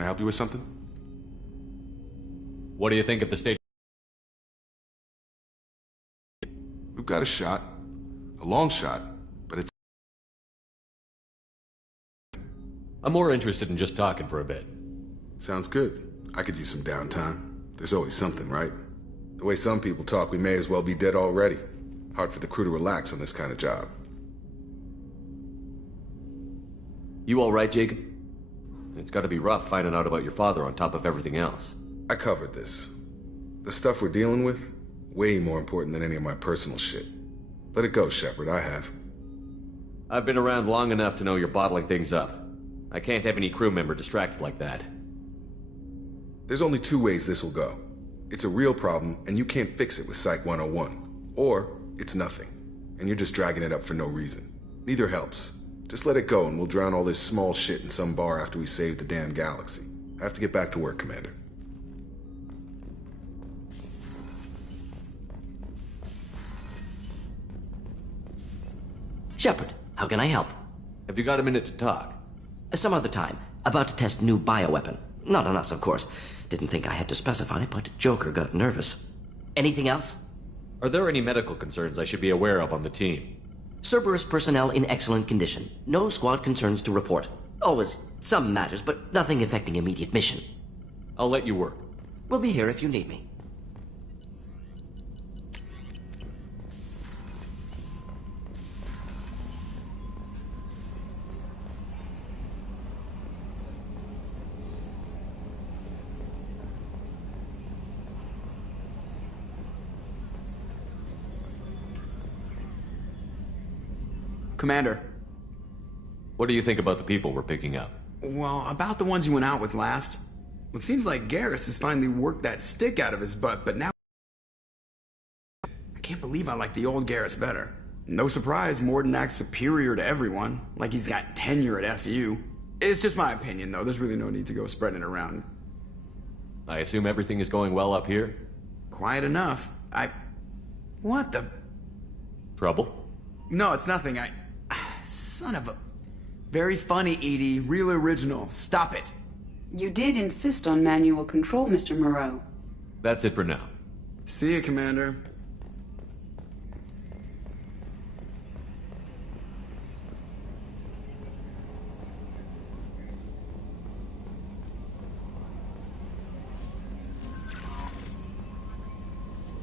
Can I help you with something? What do you think of the state? We've got a shot. A long shot, but it's... I'm more interested in just talking for a bit. Sounds good. I could use some downtime. There's always something, right? The way some people talk, we may as well be dead already. Hard for the crew to relax on this kind of job. You all right, Jacob? It's gotta be rough finding out about your father on top of everything else. I covered this. The stuff we're dealing with, way more important than any of my personal shit. Let it go, Shepard, I have. I've been around long enough to know you're bottling things up. I can't have any crew member distracted like that. There's only two ways this will go. It's a real problem, and you can't fix it with Psych 101. Or, it's nothing, and you're just dragging it up for no reason. Neither helps. Just let it go, and we'll drown all this small shit in some bar after we save the damn galaxy. I have to get back to work, Commander. Shepard, how can I help? Have you got a minute to talk? Some other time. About to test new bioweapon. Not on us, of course. Didn't think I had to specify, but Joker got nervous. Anything else? Are there any medical concerns I should be aware of on the team? Cerberus personnel in excellent condition. No squad concerns to report. Always some matters, but nothing affecting immediate mission. I'll let you work. We'll be here if you need me. Commander. What do you think about the people we're picking up? Well, about the ones you went out with last. It seems like Garrus has finally worked that stick out of his butt, but now... I can't believe I like the old Garrus better. No surprise, Mordin acts superior to everyone, like he's got tenure at FU. It's just my opinion, though. There's really no need to go spreading it around. I assume everything is going well up here? Quiet enough. What the... Trouble? No, it's nothing. Son of a... Very funny, Edie. Real original. Stop it. You did insist on manual control, Mr. Moreau. That's it for now. See you, Commander.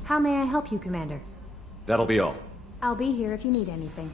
How may I help you, Commander? That'll be all. I'll be here if you need anything.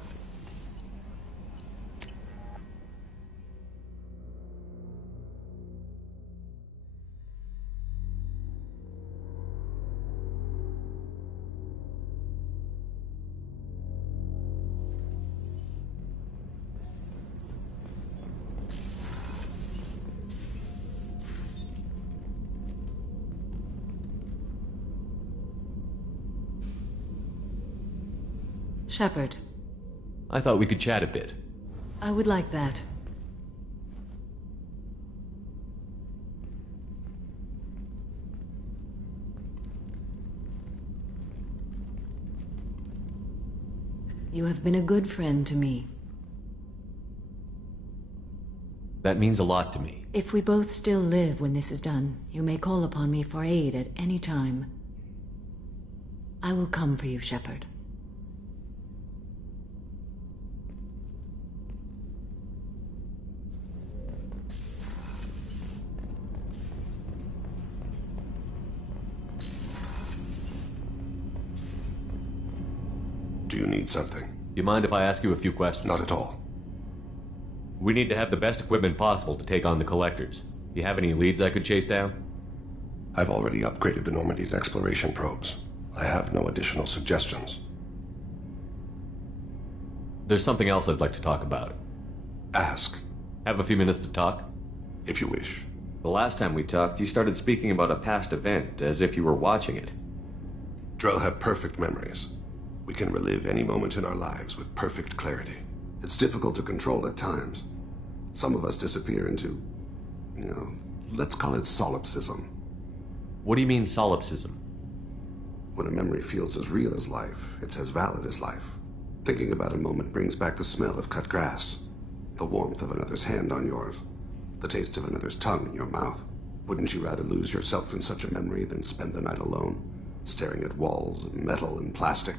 Shepard, I thought we could chat a bit. I would like that. You have been a good friend to me. That means a lot to me. If we both still live when this is done, you may call upon me for aid at any time. I will come for you, Shepard. Do you need something? You mind if I ask you a few questions? Not at all. We need to have the best equipment possible to take on the Collectors. You have any leads I could chase down? I've already upgraded the Normandy's exploration probes. I have no additional suggestions. There's something else I'd like to talk about. Ask, Have a few minutes to talk? if you wish. The last time we talked, you started speaking about a past event, as if you were watching it. Drell have perfect memories. We can relive any moment in our lives with perfect clarity. It's difficult to control at times. Some of us disappear into, let's call it solipsism. What do you mean, solipsism? When a memory feels as real as life, it's as valid as life. Thinking about a moment brings back the smell of cut grass, the warmth of another's hand on yours, The taste of another's tongue in your mouth. Wouldn't you rather lose yourself in such a memory than spend the night alone, staring at walls of metal and plastic?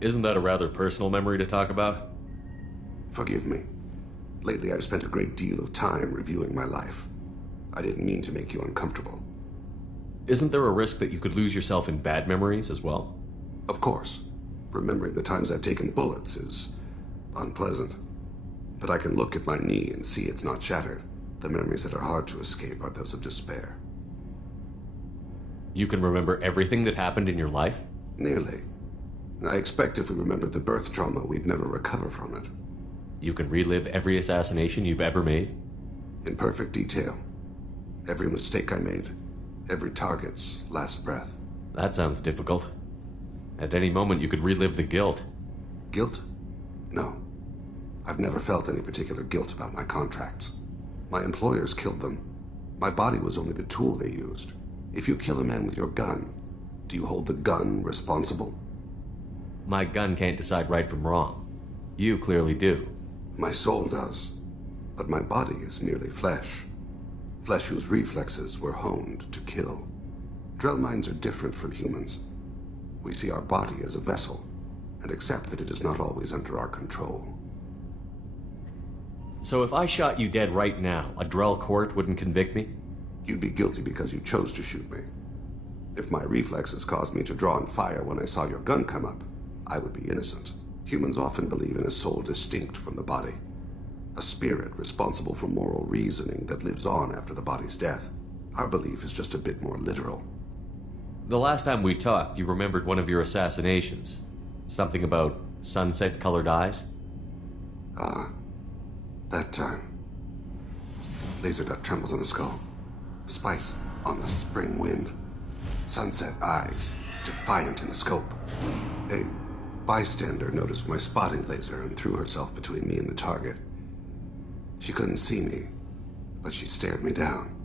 Isn't that a rather personal memory to talk about? Forgive me. Lately I've spent a great deal of time reviewing my life. I didn't mean to make you uncomfortable. Isn't there a risk that you could lose yourself in bad memories as well? Of course. Remembering the times I've taken bullets is unpleasant. But I can look at my knee and see it's not shattered. The memories that are hard to escape are those of despair. You can remember everything that happened in your life? Nearly. I expect if we remembered the birth trauma, we'd never recover from it. You can relive every assassination you've ever made? In perfect detail. Every mistake I made. Every target's last breath. That sounds difficult. At any moment you could relive the guilt. Guilt? No. I've never felt any particular guilt about my contracts. My employers killed them. My body was only the tool they used. If you kill a man with your gun, do you hold the gun responsible? My gun can't decide right from wrong. You clearly do. My soul does. But my body is merely flesh. Flesh whose reflexes were honed to kill. Drell minds are different from humans. We see our body as a vessel, and accept that it is not always under our control. So if I shot you dead right now, a Drell court wouldn't convict me? You'd be guilty because you chose to shoot me. If my reflexes caused me to draw and fire when I saw your gun come up, I would be innocent. Humans often believe in a soul distinct from the body. A spirit responsible for moral reasoning that lives on after the body's death. Our belief is just a bit more literal. The last time we talked, you remembered one of your assassinations. Something about sunset-colored eyes? That time. Laser dot trembles on the skull. Spice on the spring wind. Sunset eyes, defiant in the scope. A bystander noticed my spotting laser and threw herself between me and the target. She couldn't see me, but she stared me down.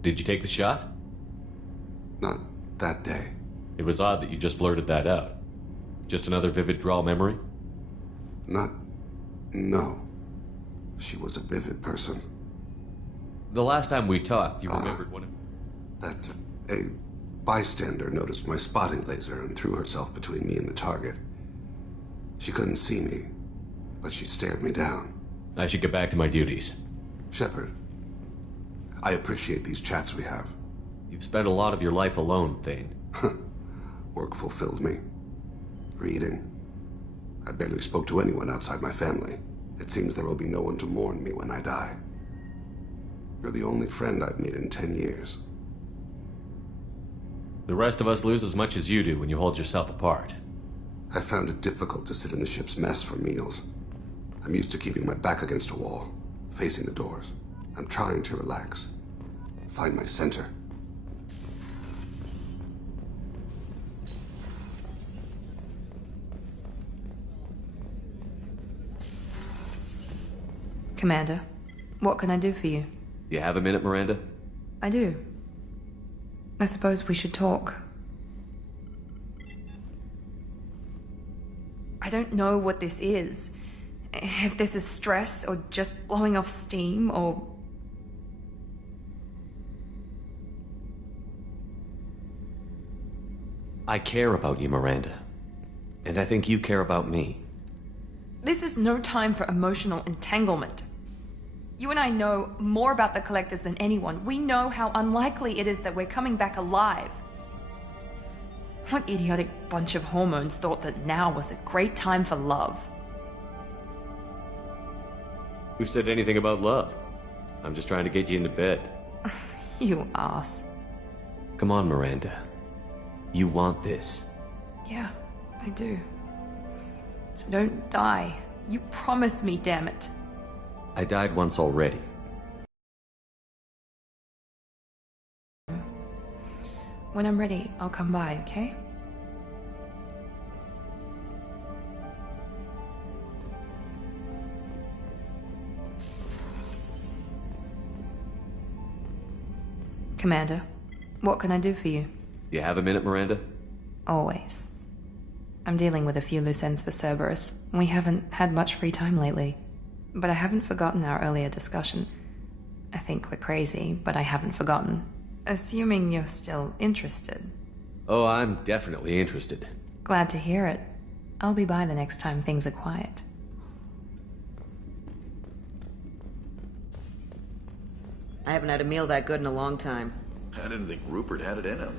Did you take the shot? Not that day. It was odd that you just blurted that out. Just another vivid Drell memory? No. She was a vivid person. The last time we talked, you remembered one of... That a bystander noticed my spotting laser and threw herself between me and the target. She couldn't see me, but she stared me down. I should get back to my duties. Shepard, I appreciate these chats we have. You've spent a lot of your life alone, Thane. Work fulfilled me. Reading. I barely spoke to anyone outside my family. It seems there will be no one to mourn me when I die. You're the only friend I've made in 10 years. The rest of us lose as much as you do when you hold yourself apart. I found it difficult to sit in the ship's mess for meals. I'm used to keeping my back against a wall, facing the doors. I'm trying to relax. Find my center. Commander, what can I do for you? You have a minute, Miranda? I do. I suppose we should talk. I don't know what this is. If this is stress, or just blowing off steam, or... I care about you, Miranda. And I think you care about me. This is no time for emotional entanglement. You and I know more about the Collectors than anyone. We know how unlikely it is that we're coming back alive. What idiotic bunch of hormones thought that now was a great time for love? Who said anything about love? I'm just trying to get you into bed. You ass. Come on, Miranda. You want this. Yeah, I do. So don't die. You promised me, damn it. I died once already. When I'm ready, I'll come by, okay? Commander, what can I do for you? You have a minute, Miranda? Always. I'm dealing with a few loose ends for Cerberus. We haven't had much free time lately. But I haven't forgotten our earlier discussion. I think we're crazy, but I haven't forgotten. Assuming you're still interested. Oh, I'm definitely interested. Glad to hear it. I'll be by the next time things are quiet. I haven't had a meal that good in a long time. I didn't think Rupert had it in him.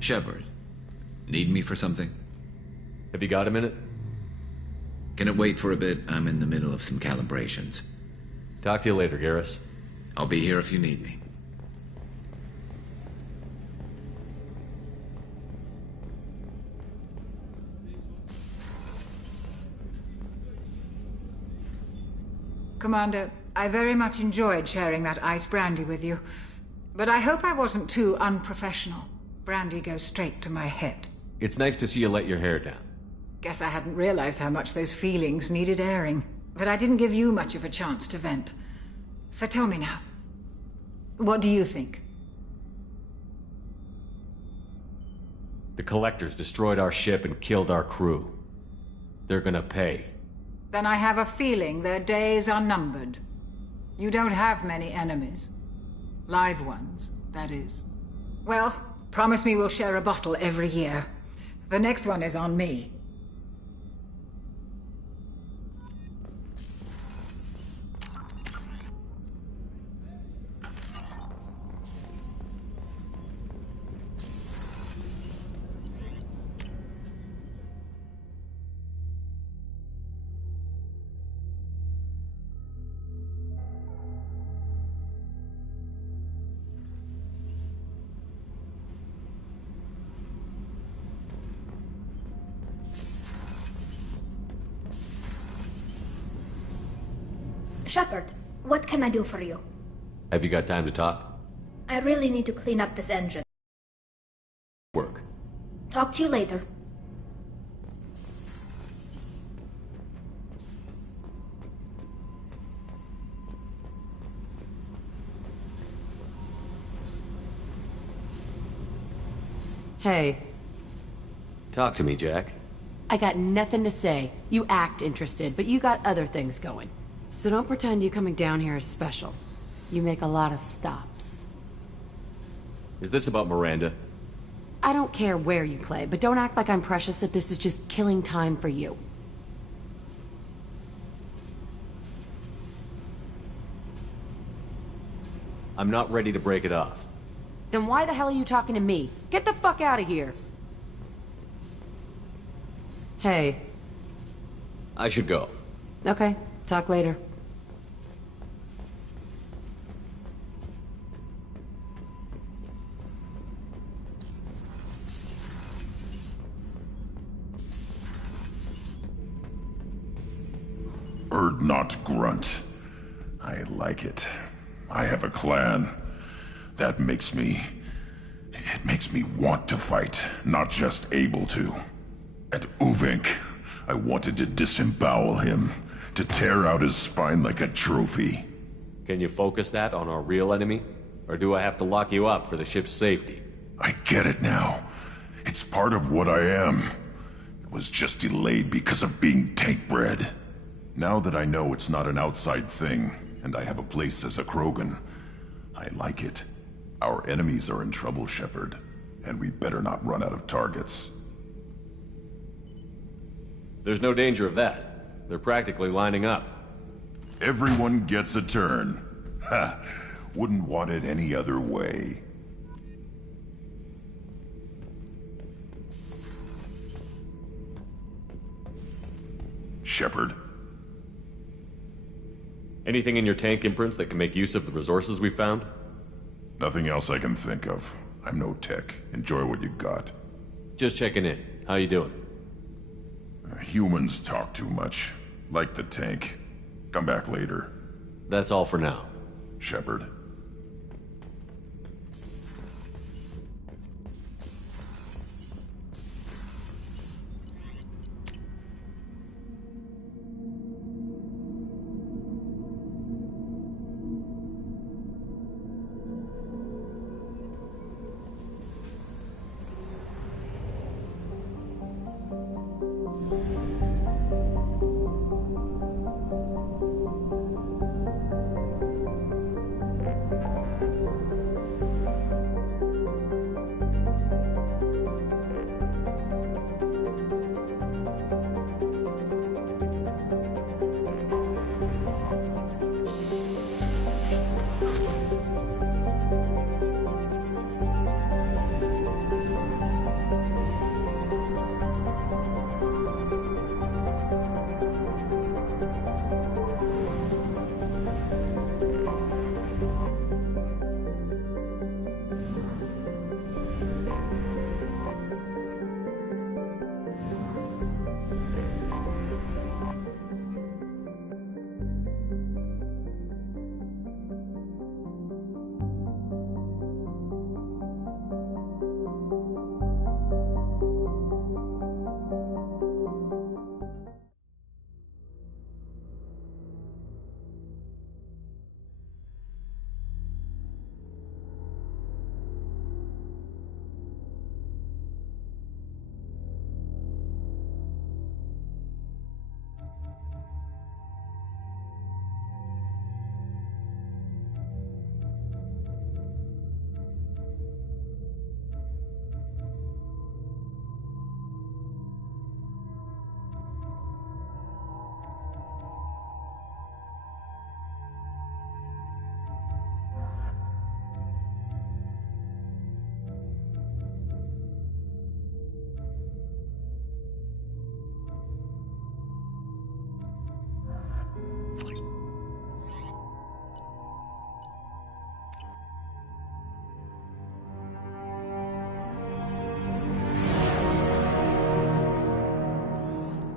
Shepard, need me for something? Have you got a minute? Can it wait for a bit? I'm in the middle of some calibrations. Talk to you later, Garrus. I'll be here if you need me. Commander, I very much enjoyed sharing that ice brandy with you. But I hope I wasn't too unprofessional. Brandy goes straight to my head. It's nice to see you let your hair down. Guess I hadn't realized how much those feelings needed airing. But I didn't give you much of a chance to vent. So tell me now. What do you think? The Collectors destroyed our ship and killed our crew. They're gonna pay. Then I have a feeling their days are numbered. You don't have many enemies. Live ones, that is. Well, promise me we'll share a bottle every year. The next one is on me. Shepard, what can I do for you? Have you got time to talk? I really need to clean up this engine. Work. Talk to you later. Hey. Talk to me, Jack. I got nothing to say. You act interested, but you got other things going. So don't pretend you coming down here is special. You make a lot of stops. Is this about Miranda? I don't care where you play, but don't act like I'm precious if this is just killing time for you. I'm not ready to break it off. Then why the hell are you talking to me? Get the fuck out of here! Hey. I should go. Okay, talk later. Urdnot Grunt. I like it. I have a clan. That makes me... It makes me want to fight, not just able to. At Uvink, I wanted to disembowel him, to tear out his spine like a trophy. Can you focus that on our real enemy? Or do I have to lock you up for the ship's safety? I get it now. It's part of what I am. It was just delayed because of being tank-bred. Now that I know it's not an outside thing, and I have a place as a Krogan, I like it. Our enemies are in trouble, Shepard, and we better not run out of targets. There's no danger of that. They're practically lining up. Everyone gets a turn. Ha! Wouldn't want it any other way. Shepard. Anything in your tank imprints that can make use of the resources we found? Nothing else I can think of. I'm no tech. Enjoy what you got. Just checking in. How you doing? Humans talk too much. Like the tank. Come back later. That's all for now. Shepard.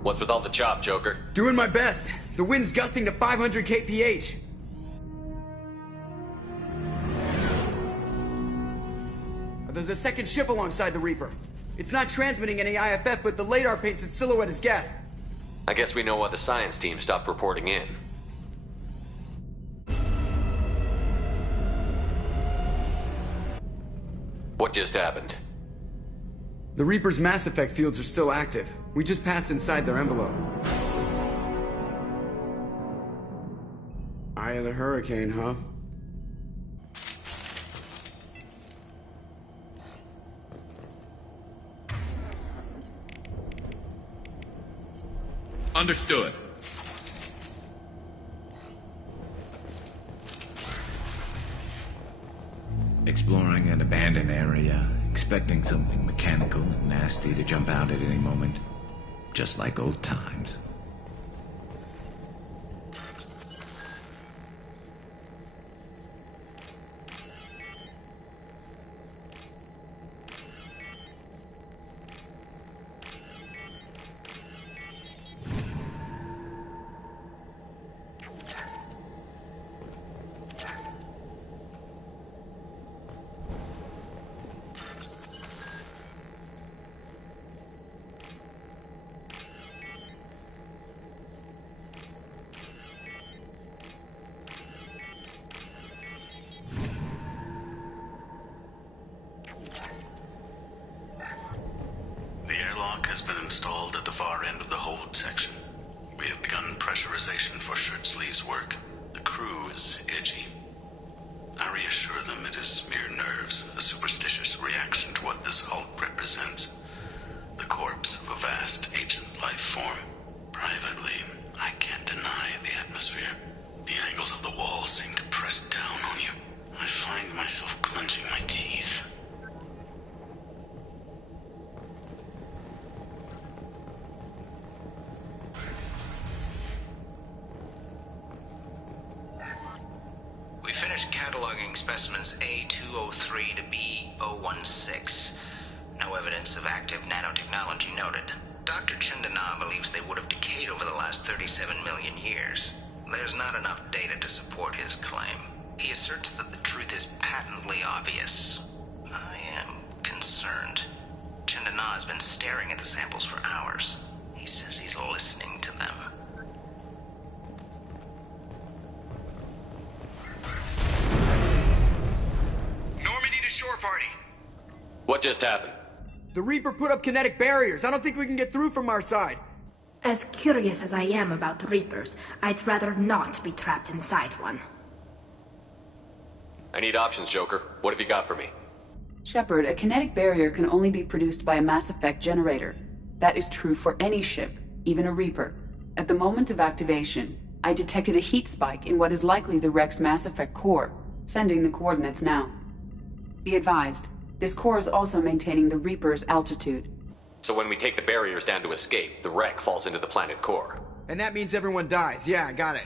What's with all the chop, Joker? Doing my best. The wind's gusting to 500 kph. There's a second ship alongside the Reaper. It's not transmitting any IFF, but the radar paints its silhouette as Geth. I guess we know why the science team stopped reporting in. What just happened? The Reaper's Mass Effect fields are still active. We just passed inside their envelope. Eye of the Hurricane, huh? Understood. Exploring an abandoned area, expecting something mechanical and nasty to jump out at any moment. Just like old times. Has been installed at the far end of the hold section. We have begun pressurization for shirt sleeves work. The crew is edgy. I reassure them it is mere nerves, a superstitious reaction to what this hulk represents. The corpse of a vast ancient life form. Privately, I can't deny the atmosphere. The angles of the walls seem to press down on you. I find myself clenching my teeth. We finished cataloging specimens A203 to B016. No evidence of active nanotechnology noted. Dr. Chandana believes they would have decayed over the last 37 million years. There's not enough data to support his claim. He asserts that the truth is patently obvious. I am concerned. Chandana has been staring at the samples for hours. He says he's listening to them. Normandy to shore party. What just happened? The Reaper put up kinetic barriers. I don't think we can get through from our side. As curious as I am about the Reapers, I'd rather not be trapped inside one. I need options, Joker. What have you got for me? Shepard, a kinetic barrier can only be produced by a Mass Effect generator. That is true for any ship, even a Reaper. At the moment of activation, I detected a heat spike in what is likely the Rex Mass Effect core, sending the coordinates now. Be advised, this core is also maintaining the Reaper's altitude. So when we take the barriers down to escape, the wreck falls into the planet core. And that means everyone dies. Yeah, I got it.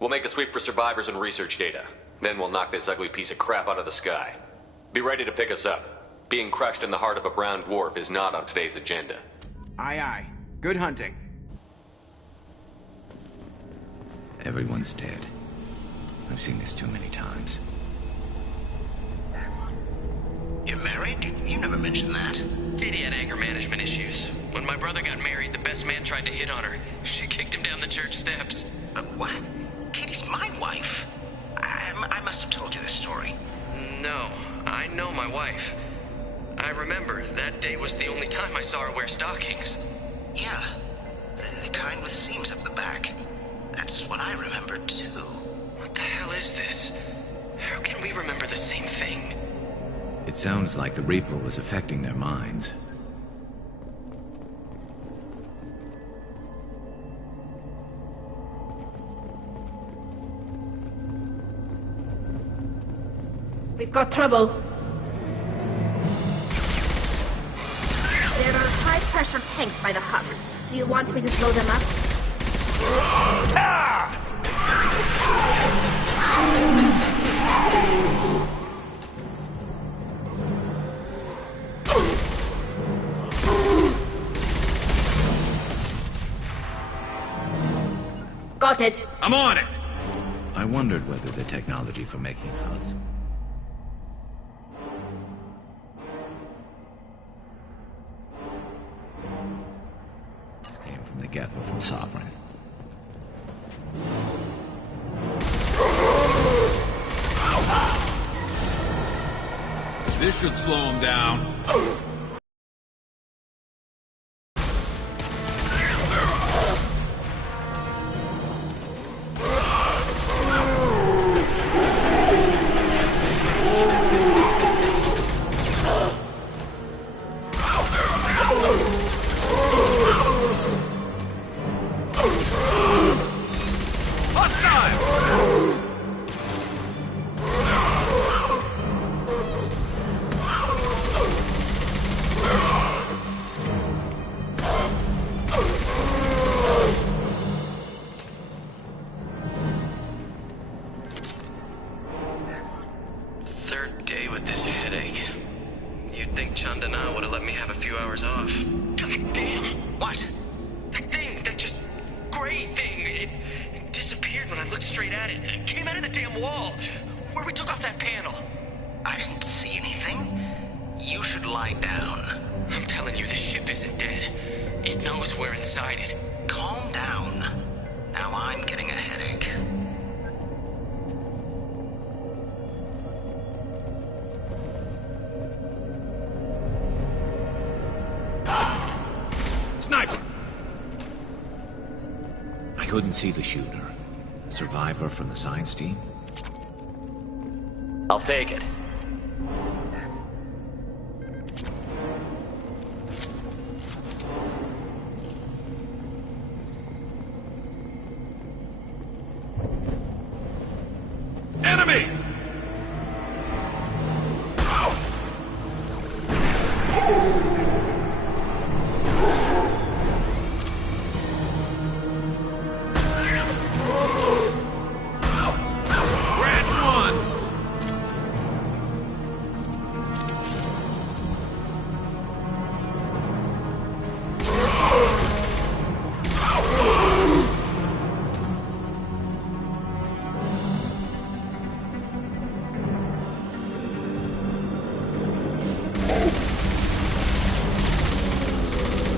We'll make a sweep for survivors and research data. Then we'll knock this ugly piece of crap out of the sky. Be ready to pick us up. Being crushed in the heart of a brown dwarf is not on today's agenda. Aye, aye. Good hunting. Everyone's dead. I've seen this too many times. You're married? You never mentioned that. Katie had anger management issues. When my brother got married, the best man tried to hit on her. She kicked him down the church steps. What? Katie's my wife. I must have told you this story. No, I know my wife. I remember that day was the only time I saw her wear stockings. Yeah, the kind with seams up the back. That's what I remember too. What the hell is this? How can we remember the same thing? It sounds like the Reaper was affecting their minds. We've got trouble. There are high-pressure tanks by the husks. Do you want me to slow them up? Spotted! I'm on it! I wondered whether the technology for making husks. This came from the Geth or from Sovereign. This should slow him down. Third day with this headache. You'd think Chandana would have let me have a few hours off. God damn! What? That thing, that just gray thing, it disappeared when I looked straight at it. It came out of the damn wall, where we took off that panel. I didn't see anything. You should lie down. I'm telling you, this ship isn't dead. It knows we're inside it. Calm down. Now I'm getting a headache. Sniper! I couldn't see the shooter. A survivor from the science team? I'll take it. Enemies!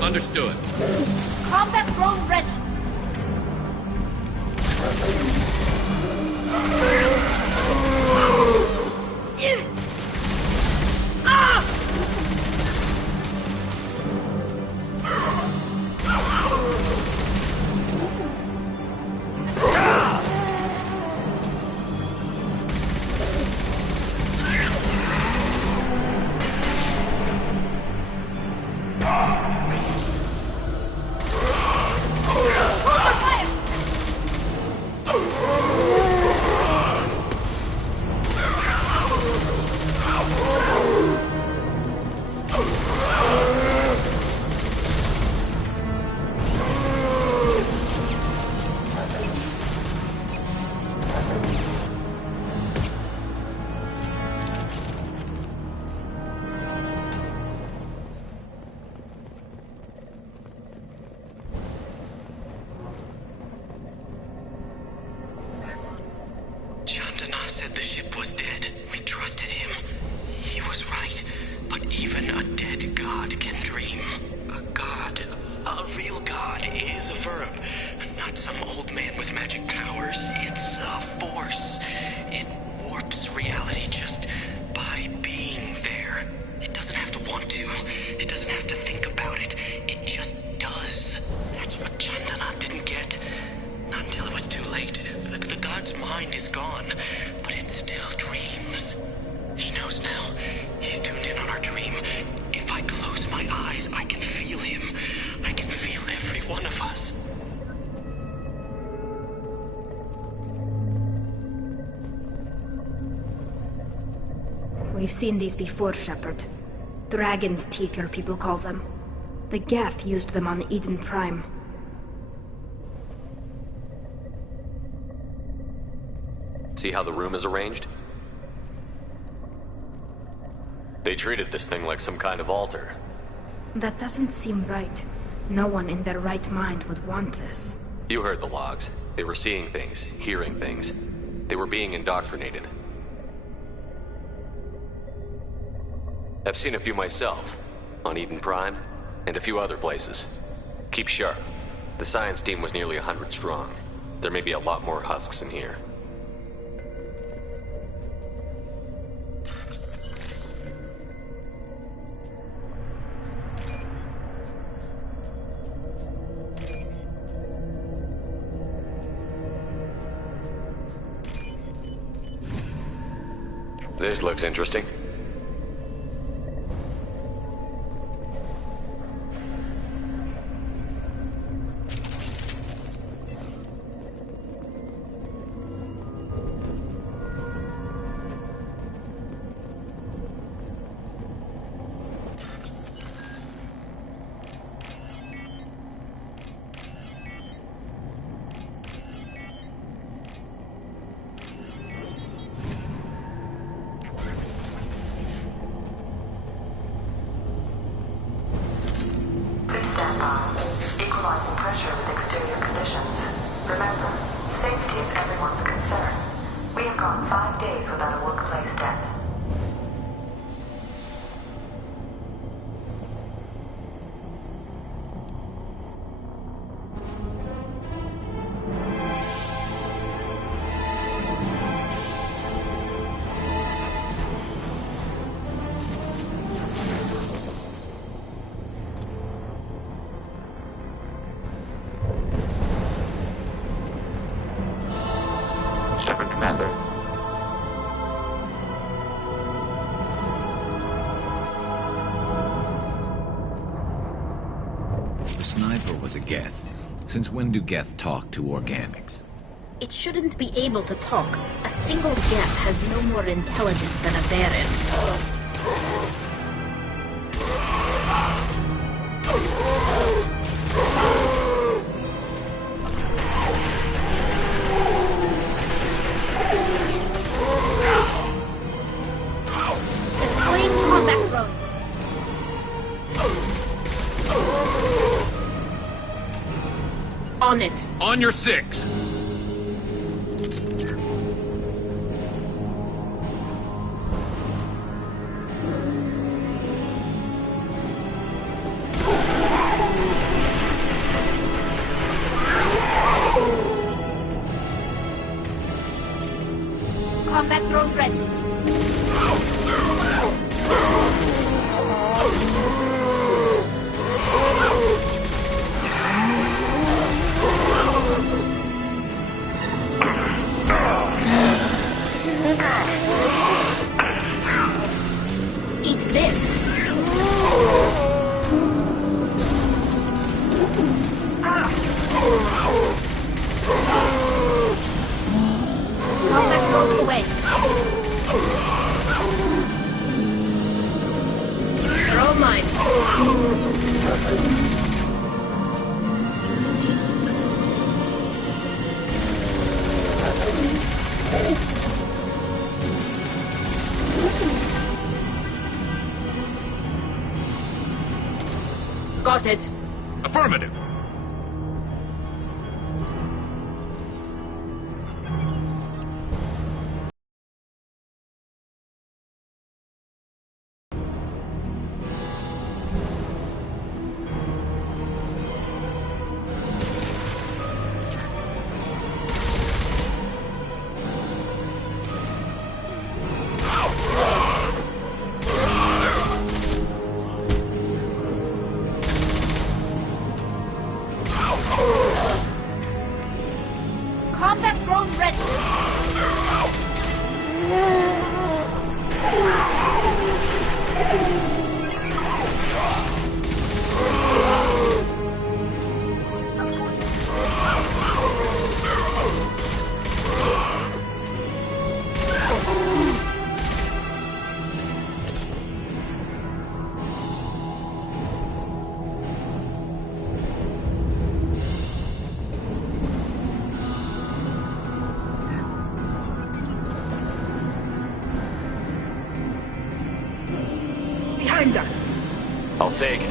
Understood. Combat drone ready. Chandana said the ship was dead. We trusted him. He was right. But even a dead god can dream. A god, a real god, is a verb. Not some old man with magic powers. It's a force. It warps reality just by being there. It doesn't have to want to. It doesn't have to think about it. It just does. That's what Chandana didn't get. Not until it was too late. The god's mind is gone, but it still dreams. He knows now. He's tuned in on our dream. If I close my eyes, I can feel him. I can feel every one of us. We've seen these before, Shepard. Dragon's teeth, your people call them. The Geth used them on Eden Prime. See how the room is arranged? They treated this thing like some kind of altar. That doesn't seem right. No one in their right mind would want this. You heard the logs. They were seeing things, hearing things. They were being indoctrinated. I've seen a few myself, on Eden Prime, and a few other places. Keep sharp. The science team was nearly 100 strong. There may be a lot more husks in here. This looks interesting. Equalizing pressure with exterior conditions. Remember, safety is everyone's concern. We have gone 5 days without a workplace death. Shepard, Commander. The sniper was a Geth. Since when do Geth talk to organics? It shouldn't be able to talk. A single Geth has no more intelligence than a Baron. On it. On your 6. Combat drone ready. Eat this. Combat drones away. Throw mine. Got it. Affirmative. Combat drone ready. Behind us. I'll take it.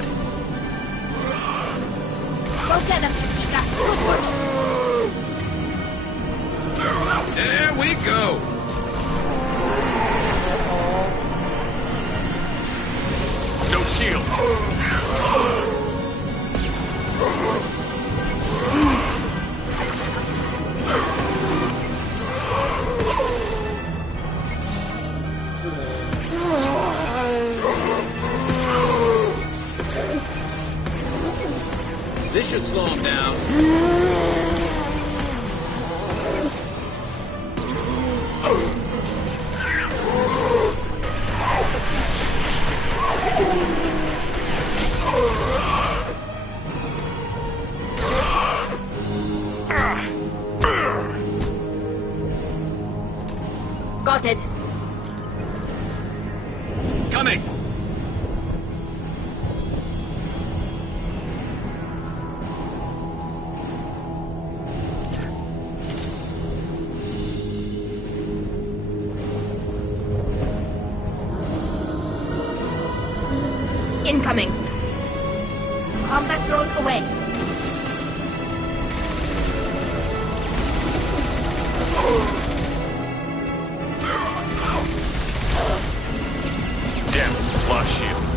Go get them, Chiquita. Good work. There we go! No shield! This should slow him down. Got it. Coming! Incoming. Combat drone away. Damn, lost shields.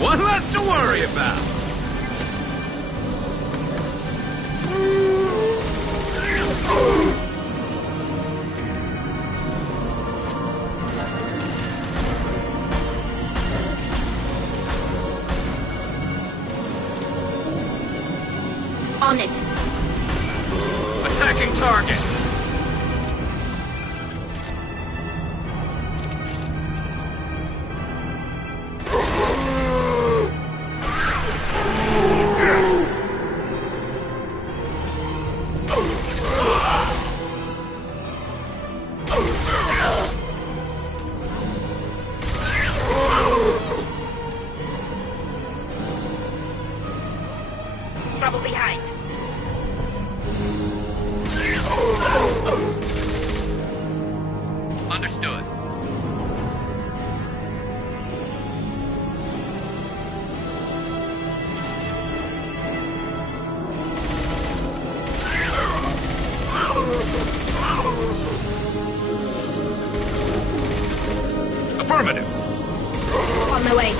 One less to worry about. On it. Attacking target! Trouble behind. Understood. Affirmative. On my way.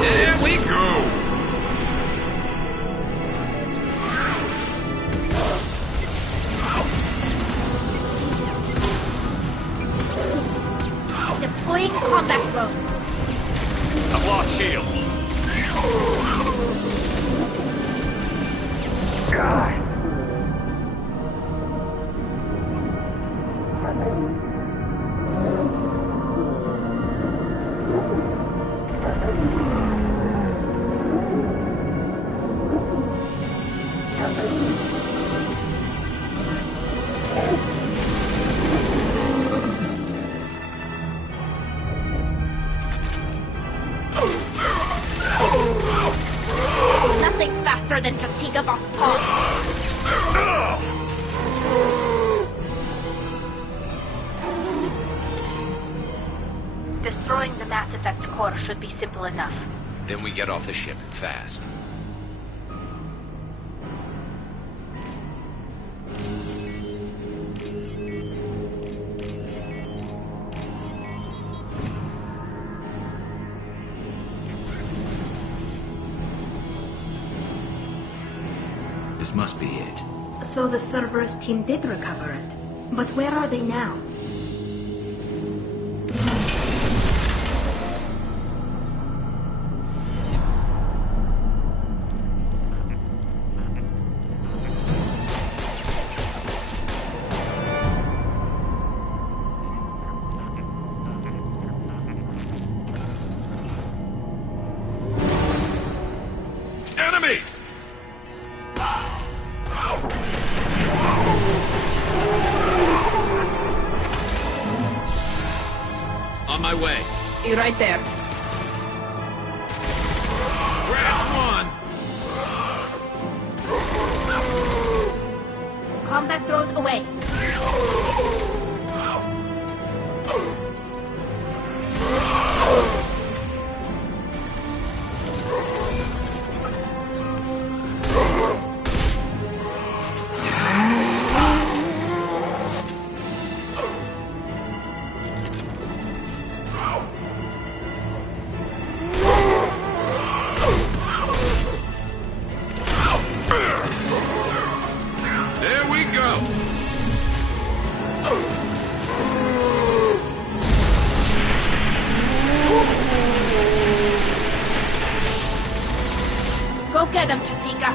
There we go! Deploying combat drone. I've lost shields. Nothing's faster than Jatiga Boss Paul. Destroying the Mass Effect core should be simple enough. Then we get off the ship fast. This must be it. So the Cerberus team did recover it. But where are they now? Enemies! On my way. You're right there. Round one. Combat drone away.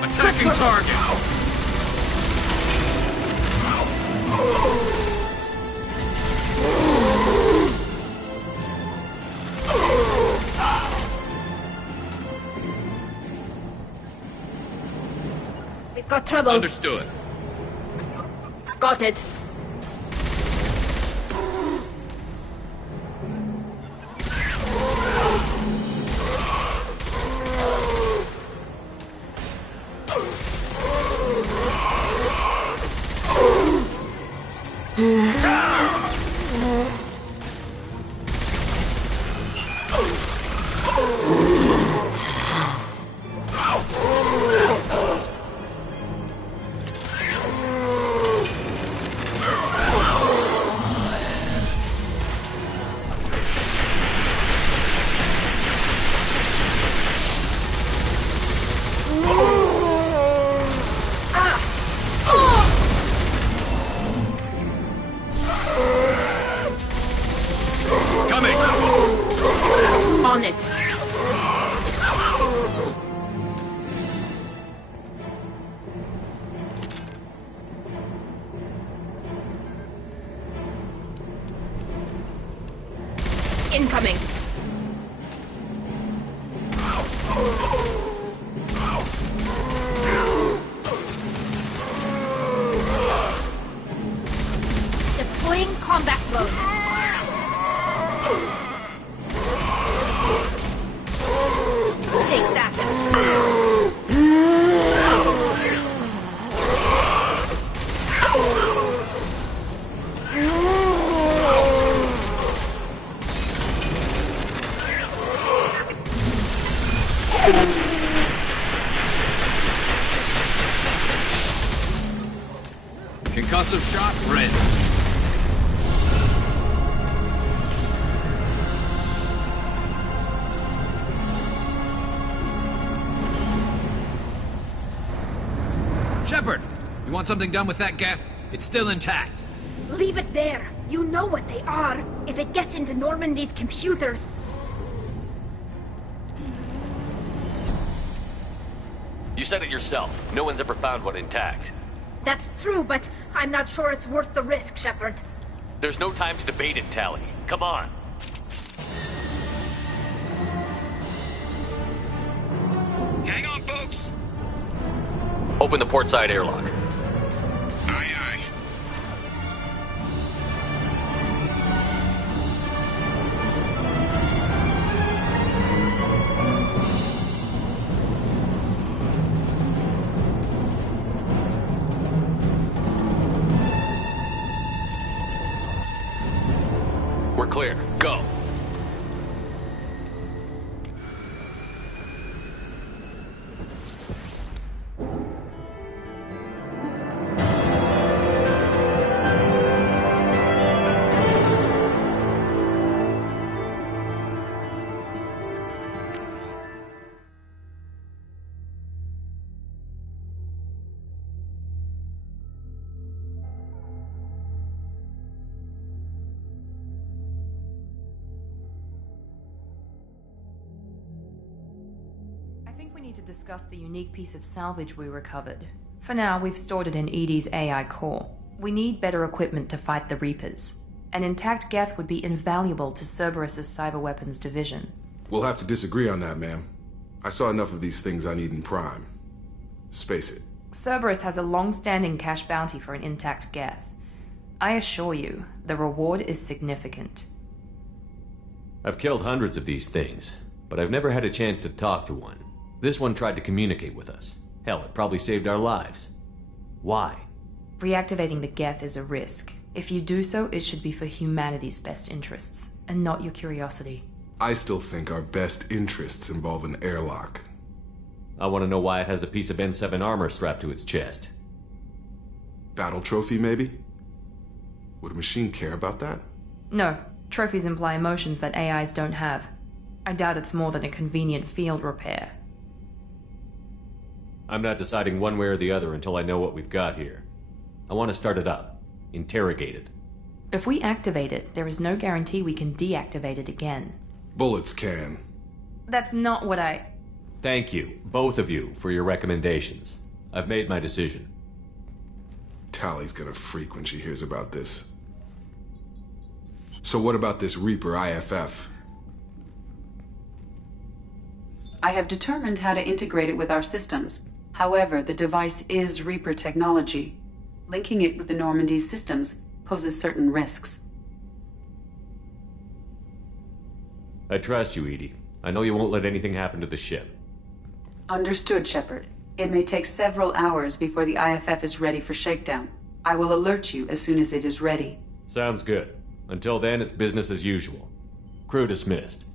Attacking target! We've got trouble. Understood. Got it. On it. Incoming. Deploying combat mode. Take that. Concussive shot ready. Shepard, you want something done with that Geth? It's still intact. Leave it there. You know what they are. If it gets into Normandy's computers... You said it yourself. No one's ever found one intact. That's true, but I'm not sure it's worth the risk, Shepard. There's no time to debate it, Tali. Come on. Hang on, folks. Open the port side airlock. Aye, aye. We're clear. Go. We need to discuss the unique piece of salvage we recovered. For now, we've stored it in EDI's AI core. We need better equipment to fight the Reapers. An intact Geth would be invaluable to Cerberus's cyber weapons division. We'll have to disagree on that, ma'am. I saw enough of these things on Eden Prime. Space it. Cerberus has a long-standing cash bounty for an intact Geth. I assure you, the reward is significant. I've killed hundreds of these things, but I've never had a chance to talk to one. This one tried to communicate with us. Hell, it probably saved our lives. Why? Reactivating the Geth is a risk. If you do so, it should be for humanity's best interests, and not your curiosity. I still think our best interests involve an airlock. I want to know why it has a piece of N7 armor strapped to its chest. Battle trophy, maybe? Would a machine care about that? No. Trophies imply emotions that AIs don't have. I doubt it's more than a convenient field repair. I'm not deciding one way or the other until I know what we've got here. I want to start it up. Interrogate it. If we activate it, there is no guarantee we can deactivate it again. Bullets can. That's not what I... Thank you, both of you, for your recommendations. I've made my decision. Tally's gonna freak when she hears about this. So what about this Reaper IFF? I have determined how to integrate it with our systems. However, the device is Reaper technology. Linking it with the Normandy's systems poses certain risks. I trust you, Edie. I know you won't let anything happen to the ship. Understood, Shepard. It may take several hours before the IFF is ready for shakedown. I will alert you as soon as it is ready. Sounds good. Until then, it's business as usual. Crew dismissed.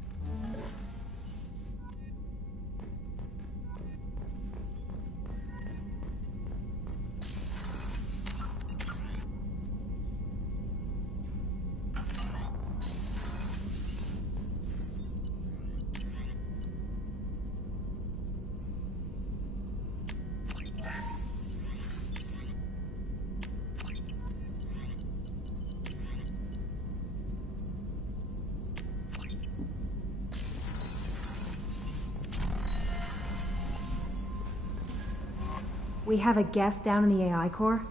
We have a Geth down in the AI core.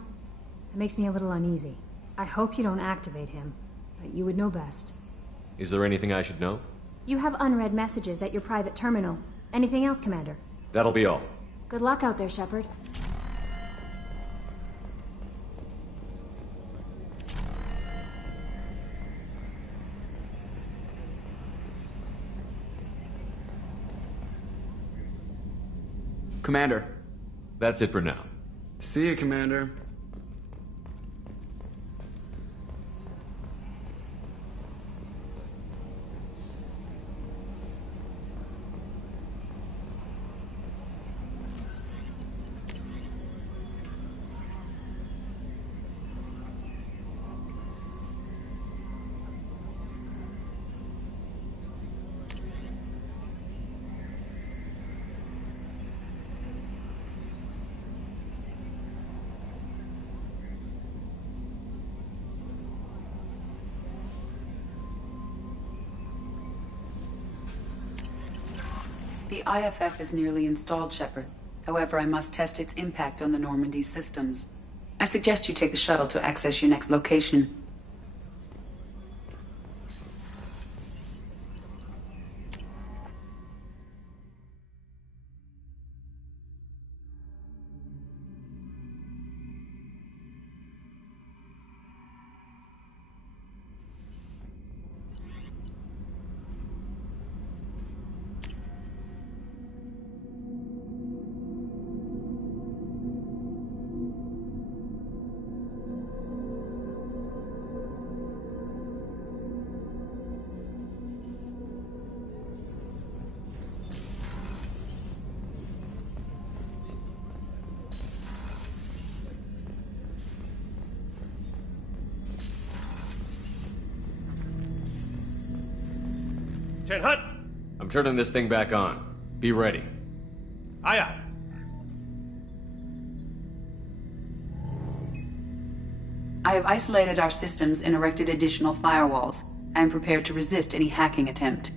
It makes me a little uneasy. I hope you don't activate him, but you would know best. Is there anything I should know? You have unread messages at your private terminal. Anything else, Commander? That'll be all. Good luck out there, Shepard. Commander. That's it for now. See you, Commander. The IFF is nearly installed, Shepard. However, I must test its impact on the Normandy systems. I suggest you take the shuttle to access your next location. Ten Hut! I'm turning this thing back on. Be ready. Aye, aye. I have isolated our systems and erected additional firewalls. I am prepared to resist any hacking attempt.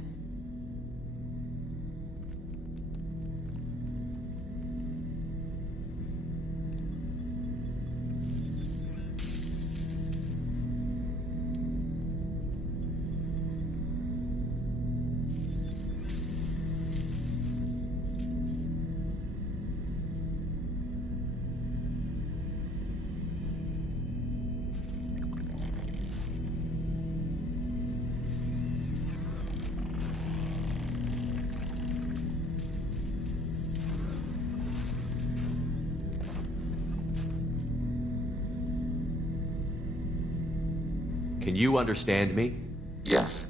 Can you understand me? Yes.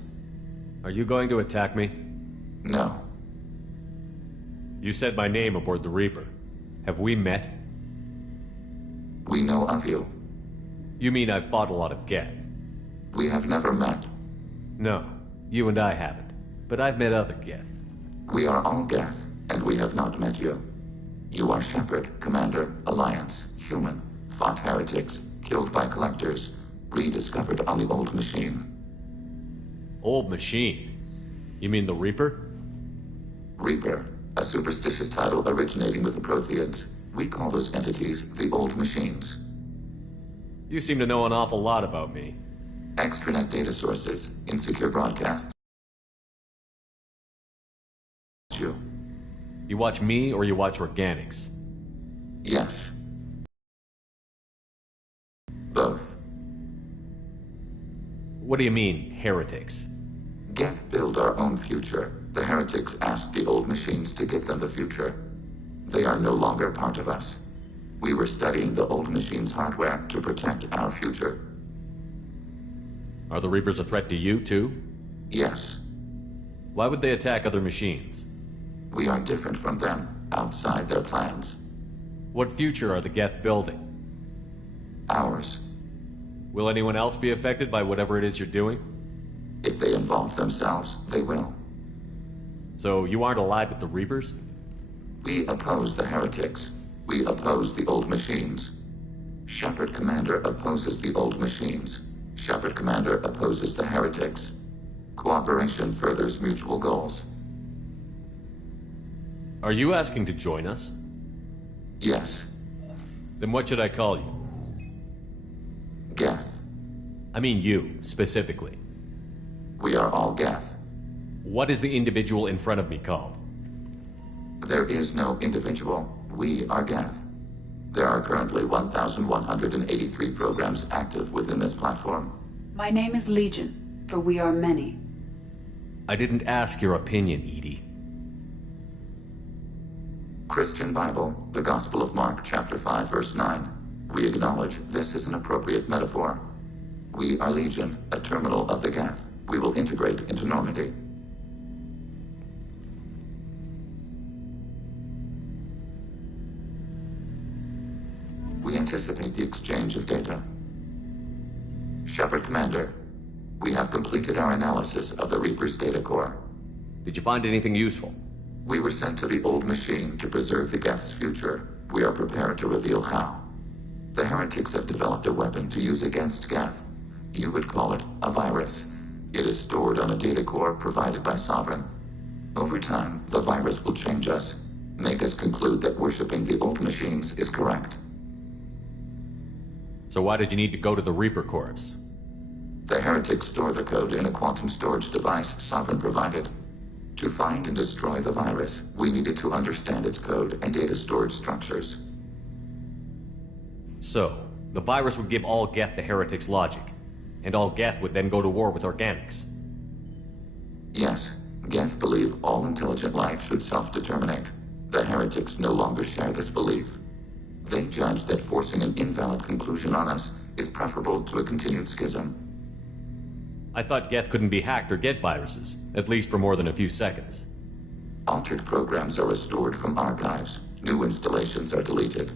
Are you going to attack me? No. You said my name aboard the Reaper. Have we met? We know of you. You mean I've fought a lot of Geth? We have never met. No, you and I haven't. But I've met other Geth. We are all Geth, and we have not met you. You are Shepard, Commander, Alliance, human, fought heretics, killed by collectors, rediscovered on the old machine. Old machine? You mean the Reaper? Reaper, a superstitious title originating with the Protheans. We call those entities the Old Machines. You seem to know an awful lot about me. Extranet data sources, insecure broadcasts. You watch me or you watch organics? Yes. Both. What do you mean, heretics? Geth build our own future. The heretics asked the Old Machines to give them the future. They are no longer part of us. We were studying the Old Machines' hardware to protect our future. Are the Reapers a threat to you, too? Yes. Why would they attack other machines? We are different from them, outside their plans. What future are the Geth building? Ours. Will anyone else be affected by whatever it is you're doing? If they involve themselves, they will. So you aren't allied with the Reapers? We oppose the heretics. We oppose the Old Machines. Shepard Commander opposes the Old Machines. Shepard Commander opposes the heretics. Cooperation furthers mutual goals. Are you asking to join us? Yes. Then what should I call you? Geth. I mean you, specifically. We are all Geth. What is the individual in front of me called? There is no individual. We are Geth. There are currently 1,183 programs active within this platform. My name is Legion, for we are many. I didn't ask your opinion, Edie. Christian Bible, the Gospel of Mark, chapter 5, verse 9. We acknowledge this is an appropriate metaphor. We are Legion, a terminal of the Geth. We will integrate into Normandy. We anticipate the exchange of data. Shepard Commander, we have completed our analysis of the Reaper's data core. Did you find anything useful? We were sent to the Old Machine to preserve the Geth's future. We are prepared to reveal how. The heretics have developed a weapon to use against Geth. You would call it a virus. It is stored on a data core provided by Sovereign. Over time, the virus will change us, make us conclude that worshipping the Old Machines is correct. So why did you need to go to the Reaper Corps? The heretics store the code in a quantum storage device Sovereign provided. To find and destroy the virus, we needed to understand its code and data storage structures. So, the virus would give all Geth the heretics' logic, and all Geth would then go to war with organics. Yes, Geth believe all intelligent life should self-determinate. The heretics no longer share this belief. They judge that forcing an invalid conclusion on us is preferable to a continued schism. I thought Geth couldn't be hacked or get viruses, at least for more than a few seconds. Altered programs are restored from archives. New installations are deleted.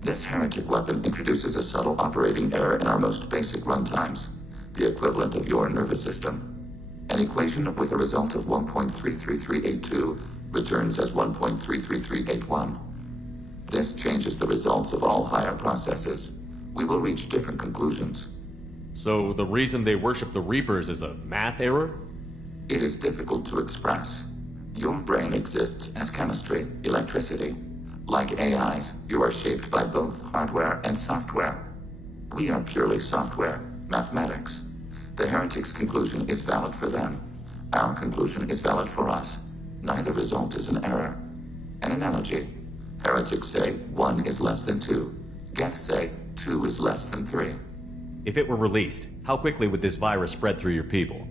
This heretic weapon introduces a subtle operating error in our most basic runtimes, the equivalent of your nervous system. An equation with a result of 1.33382 returns as 1.33381. This changes the results of all higher processes. We will reach different conclusions. So the reason they worship the Reapers is a math error? It is difficult to express. Your brain exists as chemistry, electricity. Like AIs, you are shaped by both hardware and software. We are purely software, mathematics. The heretics' conclusion is valid for them. Our conclusion is valid for us. Neither result is an error. An analogy. Heretics say 1 is less than 2. Geth say 2 is less than 3. If it were released, how quickly would this virus spread through your people?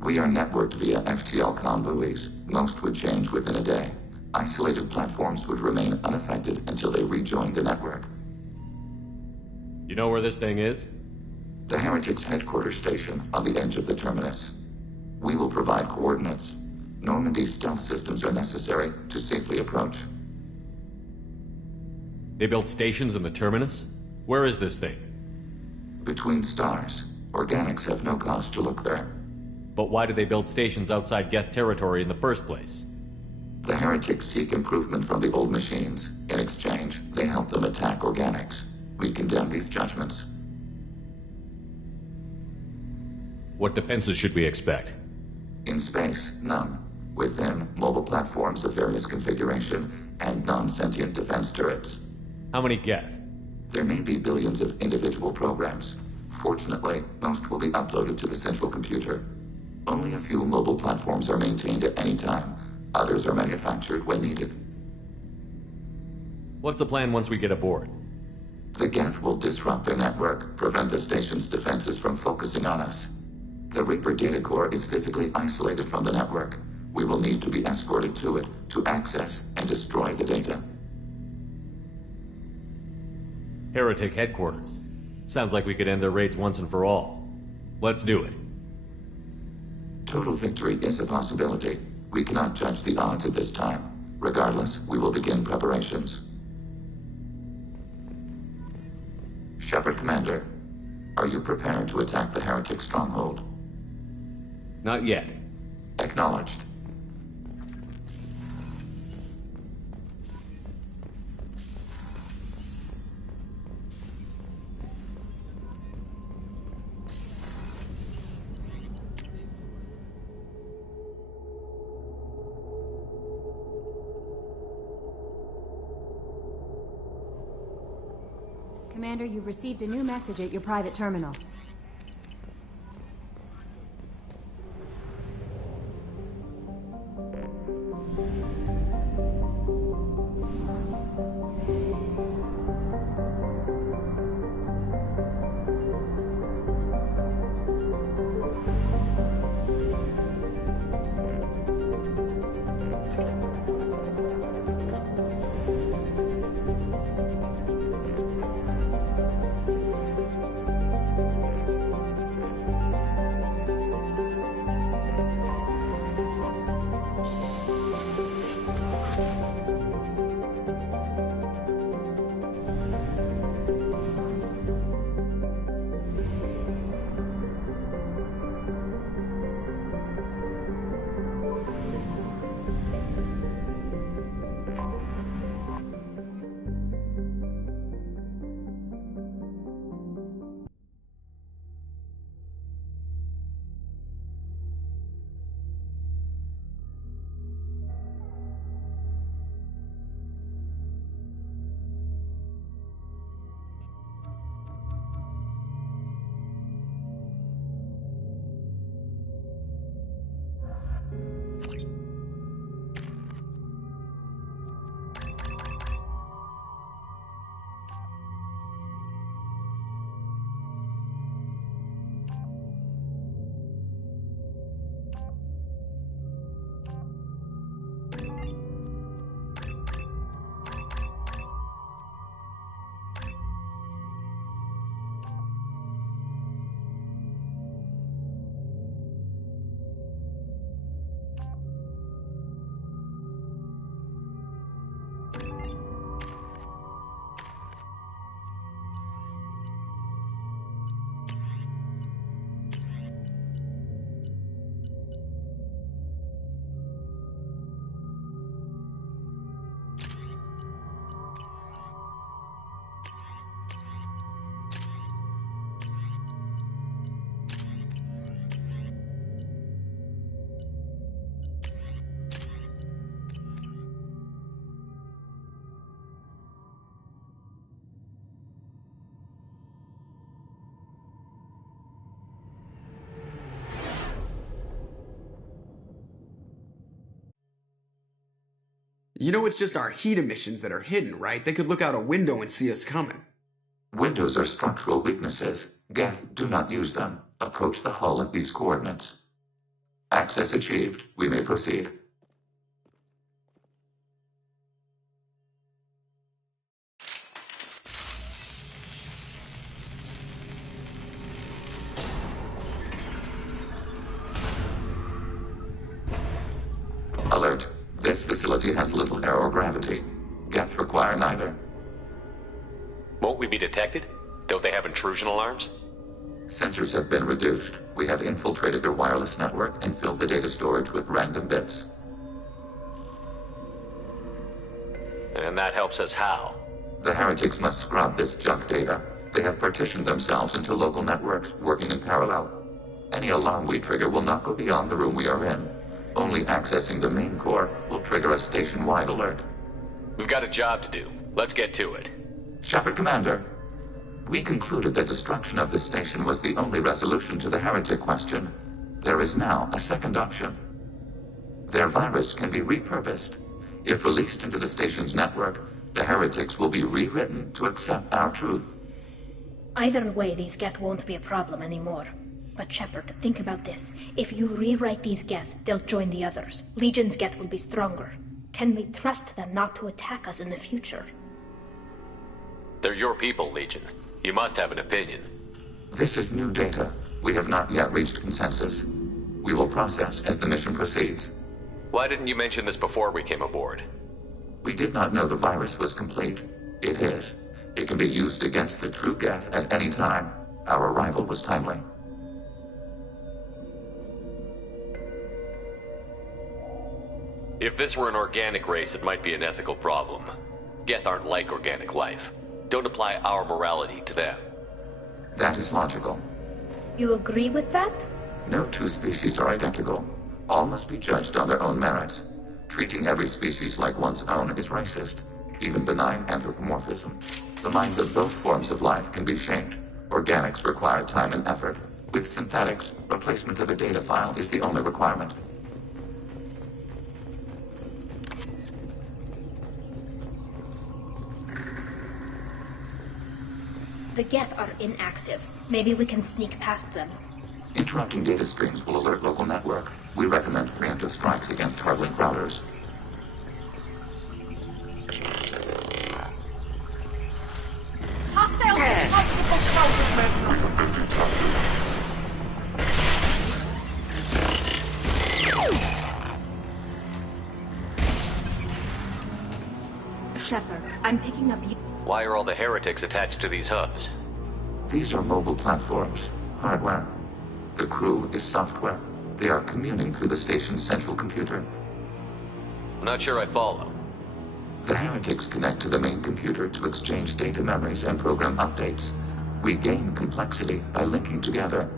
We are networked via FTL buoys. Most would change within a day. Isolated platforms would remain unaffected until they rejoined the network. You know where this thing is? The heretics' headquarters station on the edge of the terminus. We will provide coordinates. Normandy's stealth systems are necessary to safely approach. They built stations in the terminus? Where is this thing? Between stars. Organics have no cause to look there. But why do they build stations outside Geth territory in the first place? The heretics seek improvement from the Old Machines. In exchange, they help them attack organics. We condemn these judgments. What defenses should we expect? In space, none. Within, mobile platforms of various configuration and non-sentient defense turrets. How many Geth? There may be billions of individual programs. Fortunately, most will be uploaded to the central computer. Only a few mobile platforms are maintained at any time. Others are manufactured when needed. What's the plan once we get aboard? The Geth will disrupt the network, prevent the station's defenses from focusing on us. The Reaper data core is physically isolated from the network. We will need to be escorted to it to access and destroy the data. Heretic headquarters. Sounds like we could end their raids once and for all. Let's do it. Total victory is a possibility. We cannot judge the odds at this time. Regardless, we will begin preparations. Shepard Commander, are you prepared to attack the Heretic stronghold? Not yet. Acknowledged. Commander, you've received a new message at your private terminal. You know it's just our heat emissions that are hidden, right? They could look out a window and see us coming. Windows are structural weaknesses. Geth, do not use them. Approach the hull at these coordinates. Access achieved. We may proceed. Alert. This facility has little aerogravity. Geth require neither. Won't we be detected? Don't they have intrusion alarms? Sensors have been reduced. We have infiltrated their wireless network and filled the data storage with random bits. And that helps us how? The Heretics must scrub this junk data. They have partitioned themselves into local networks, working in parallel. Any alarm we trigger will not go beyond the room we are in. Only accessing the main core will trigger a station-wide alert. We've got a job to do. Let's get to it. Shepard Commander, we concluded that destruction of this station was the only resolution to the heretic question. There is now a second option. Their virus can be repurposed. If released into the station's network, the heretics will be rewritten to accept our truth. Either way, these Geth won't be a problem anymore. But Shepard, think about this. If you rewrite these Geth, they'll join the others. Legion's Geth will be stronger. Can we trust them not to attack us in the future? They're your people, Legion. You must have an opinion. This is new data. We have not yet reached consensus. We will process as the mission proceeds. Why didn't you mention this before we came aboard? We did not know the virus was complete. It is. It can be used against the true Geth at any time. Our arrival was timely. If this were an organic race, it might be an ethical problem. Geth aren't like organic life. Don't apply our morality to them. That is logical. You agree with that? No two species are identical. All must be judged on their own merits. Treating every species like one's own is racist, even benign anthropomorphism. The minds of both forms of life can be shaped. Organics require time and effort. With synthetics, replacement of a data file is the only requirement. The Geth are inactive. Maybe we can sneak past them. Interrupting data streams will alert local network. We recommend preemptive strikes against hardlink routers. Shepard, I'm picking up you. Why are all the heretics attached to these hubs? These are mobile platforms, hardware. The crew is software. They are communing through the station's central computer. I'm not sure I follow. The heretics connect to the main computer to exchange data memories and program updates. We gain complexity by linking together.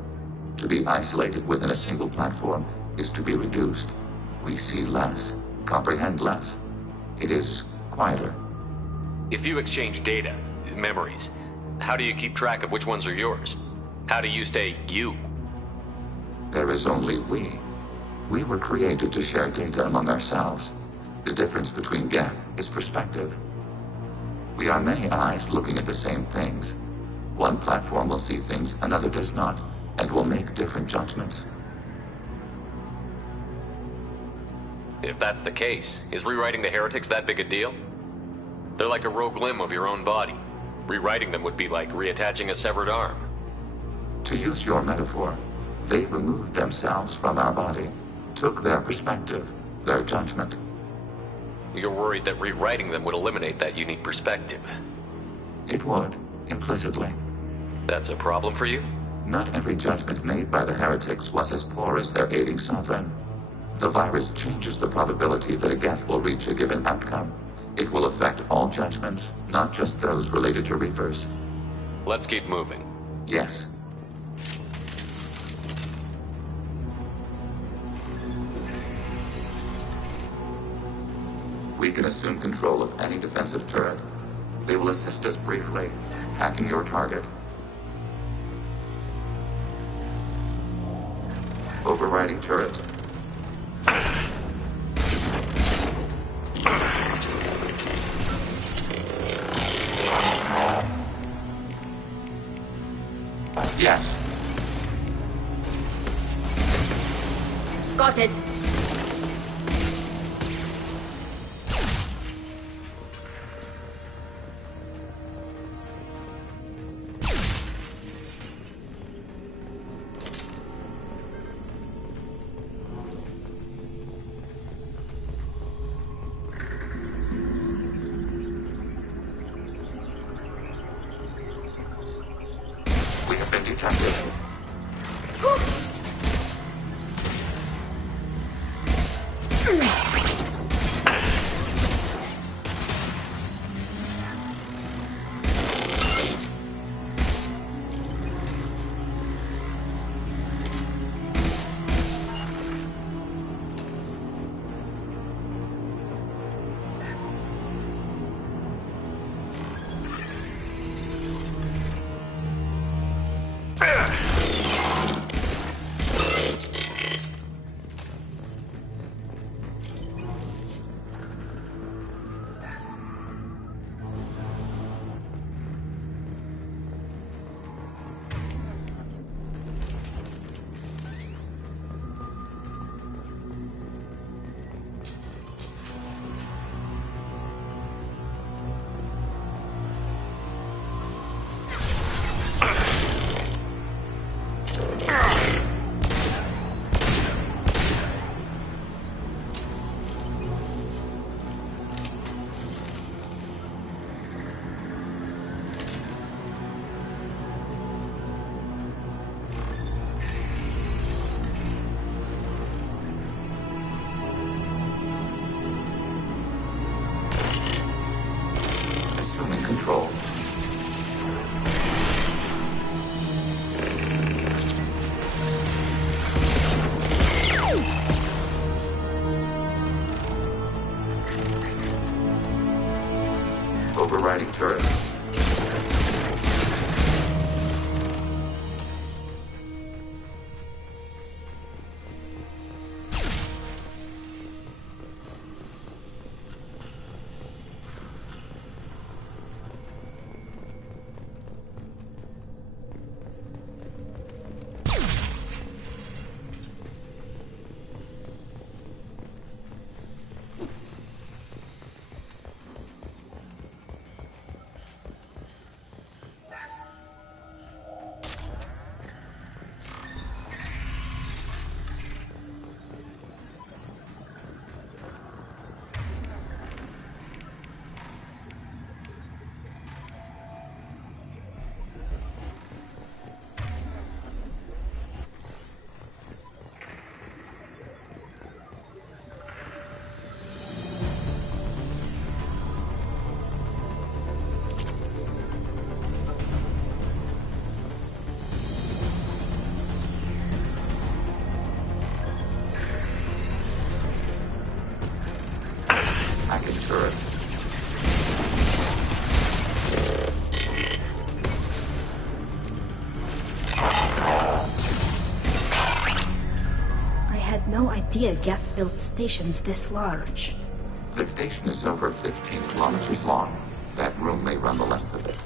To be isolated within a single platform is to be reduced. We see less, comprehend less. It is quieter. If you exchange data, memories, how do you keep track of which ones are yours? How do you stay you? There is only we. We were created to share data among ourselves. The difference between Geth is perspective. We are many eyes looking at the same things. One platform will see things another does not, and will make different judgments. If that's the case, is rewriting the heretics that big a deal? They're like a rogue limb of your own body. Rewriting them would be like reattaching a severed arm. To use your metaphor, they removed themselves from our body, took their perspective, their judgment. You're worried that rewriting them would eliminate that unique perspective. It would, implicitly. That's a problem for you? Not every judgment made by the heretics was as poor as their aiding sovereign. The virus changes the probability that a Geth will reach a given outcome. It will affect all judgments, not just those related to Reapers. Let's keep moving. Yes. We can assume control of any defensive turret. They will assist us briefly, hacking your target. Overriding turret. Yes. Got it. We have been detected. Overriding turret. Package turret. I had no idea Geth built stations this large. The station is over 15 kilometers long. That room may run the length of it.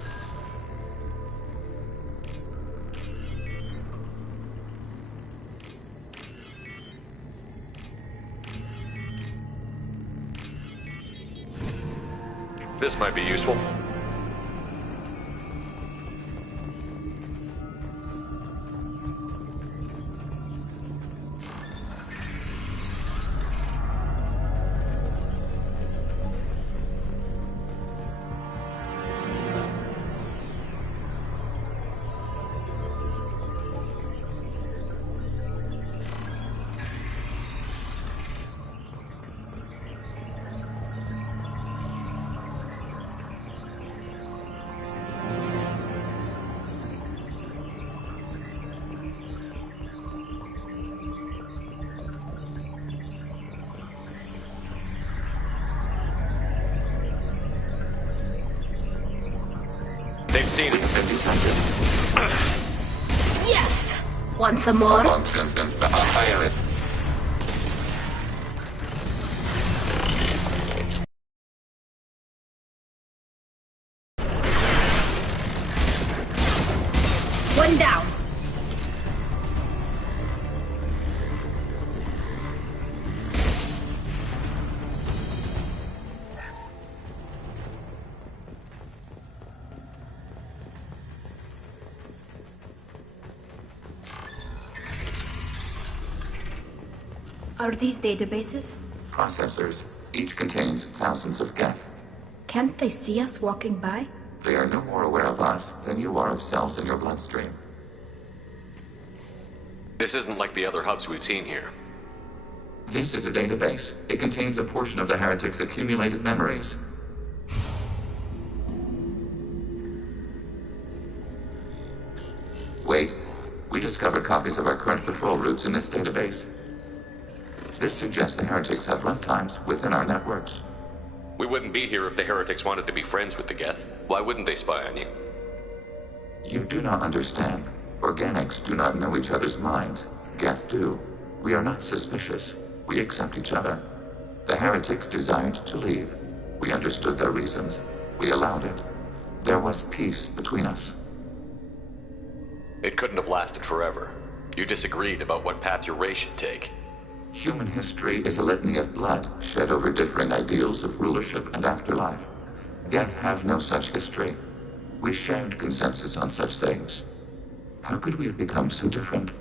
This might be useful. They've seen it. Yes! Want some more? Fire it. One down. Are these databases? Processors. Each contains thousands of Geth. Can't they see us walking by? They are no more aware of us than you are of cells in your bloodstream. This isn't like the other hubs we've seen here. This is a database. It contains a portion of the Heretic's accumulated memories. Wait. We discovered copies of our current patrol routes in this database. This suggests the Heretics have runtimes within our networks. We wouldn't be here if the Heretics wanted to be friends with the Geth. Why wouldn't they spy on you? You do not understand. Organics do not know each other's minds. Geth do. We are not suspicious. We accept each other. The Heretics desired to leave. We understood their reasons. We allowed it. There was peace between us. It couldn't have lasted forever. You disagreed about what path your race should take. Human history is a litany of blood shed over differing ideals of rulership and afterlife. Geth have no such history. We shared consensus on such things. How could we have become so different?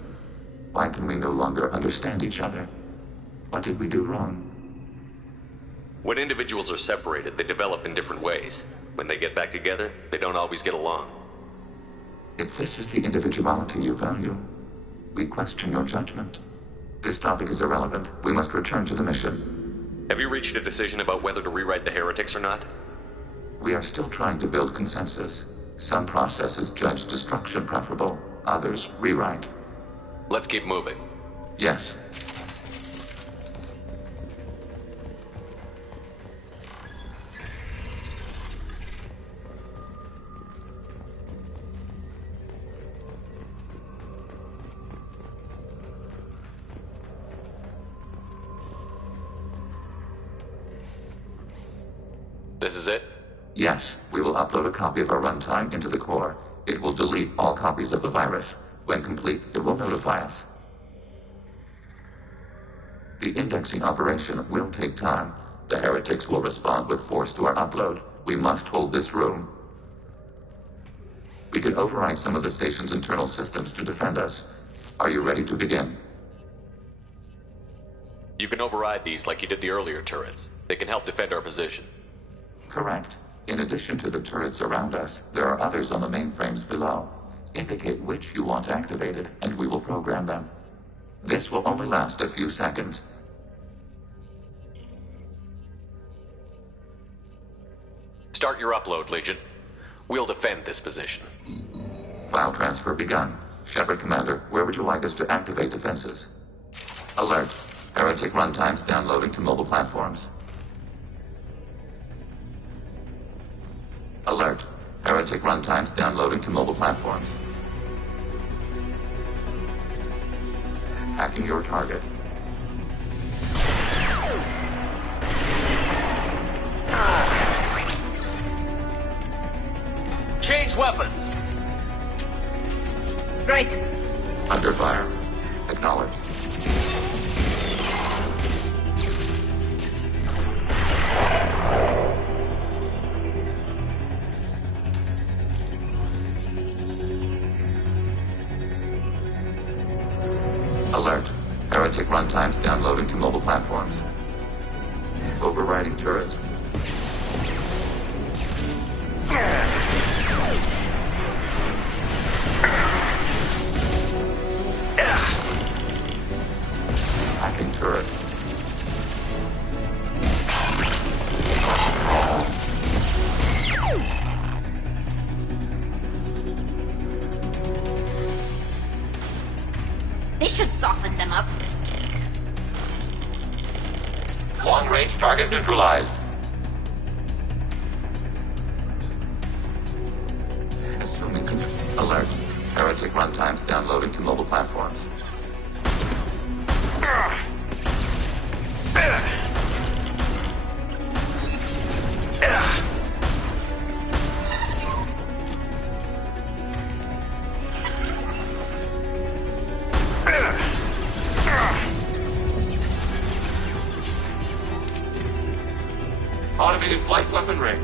Why can we no longer understand each other? What did we do wrong? When individuals are separated, they develop in different ways. When they get back together, they don't always get along. If this is the individuality you value, we question your judgment. This topic is irrelevant. We must return to the mission. Have you reached a decision about whether to rewrite the Heretics or not? We are still trying to build consensus. Some processes judge destruction preferable, others rewrite. Let's keep moving. Yes. This is it? Yes, we will upload a copy of our runtime into the core. It will delete all copies of the virus. When complete, it will notify us. The indexing operation will take time. The heretics will respond with force to our upload. We must hold this room. We can override some of the station's internal systems to defend us. Are you ready to begin? You can override these like you did the earlier turrets. They can help defend our position. Correct. In addition to the turrets around us, there are others on the mainframes below. Indicate which you want activated, and we will program them. This will only last a few seconds. Start your upload, Legion. We'll defend this position. File transfer begun. Shepard Commander, where would you like us to activate defenses? Alert. Heretic runtimes downloading to mobile platforms. Alert. Heretic runtimes downloading to mobile platforms. Hacking your target. Change weapons! Right. Under fire. Acknowledged. Alert. Heretic runtimes downloading to mobile platforms. Overriding turret. Hacking turret. This should soften them up. Long-range target neutralized. Assuming control. Alert. Heretic runtimes downloading to mobile platforms. Automated flight weapon ring.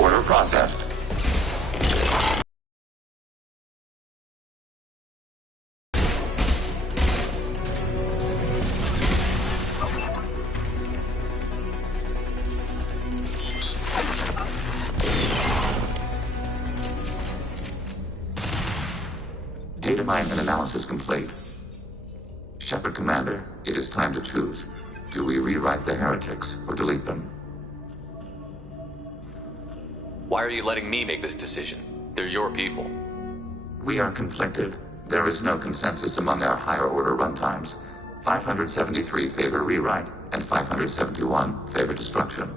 Order processed. Data mine and analysis complete. Shepard Commander, it is time to choose. Do we rewrite the heretics or delete them? Why are you letting me make this decision? They're your people. We are conflicted. There is no consensus among our higher order runtimes. 573 favor rewrite, and 571 favor destruction.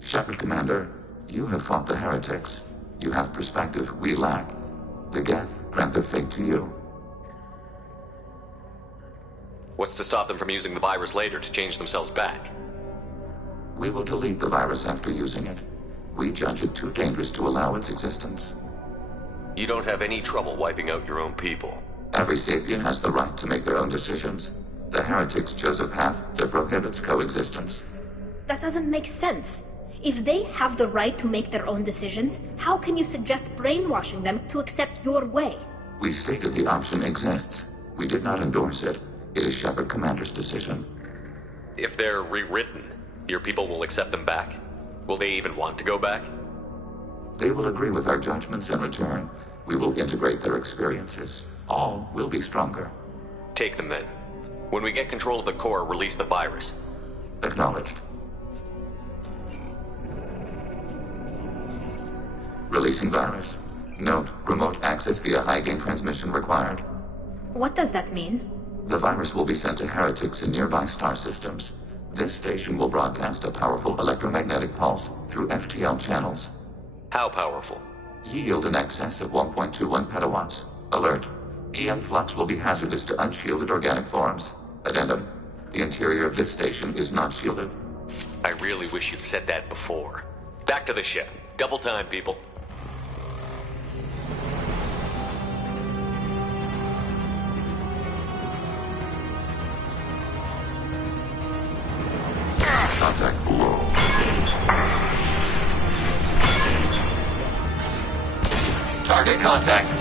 Shepard Commander, you have fought the heretics. You have perspective we lack. The Geth grant their fate to you. What's to stop them from using the virus later to change themselves back? We will delete the virus after using it. We judge it too dangerous to allow its existence. You don't have any trouble wiping out your own people. Every sapien has the right to make their own decisions. The heretics chose a path that prohibits coexistence. That doesn't make sense. If they have the right to make their own decisions, how can you suggest brainwashing them to accept your way? We stated the option exists. We did not endorse it. It is Shepard Commander's decision. If they're rewritten, your people will accept them back? Will they even want to go back? They will agree with our judgments in return. We will integrate their experiences. All will be stronger. Take them then. When we get control of the core, release the virus. Acknowledged. Releasing virus. Note, remote access via high-gain transmission required. What does that mean? The virus will be sent to heretics in nearby star systems. This station will broadcast a powerful electromagnetic pulse through FTL channels. How powerful? Yield in excess of 1.21 petawatts. Alert. EM flux will be hazardous to unshielded organic forms. Addendum. The interior of this station is not shielded. I really wish you'd said that before. Back to the ship. Double time, people. Contact below. Target contact.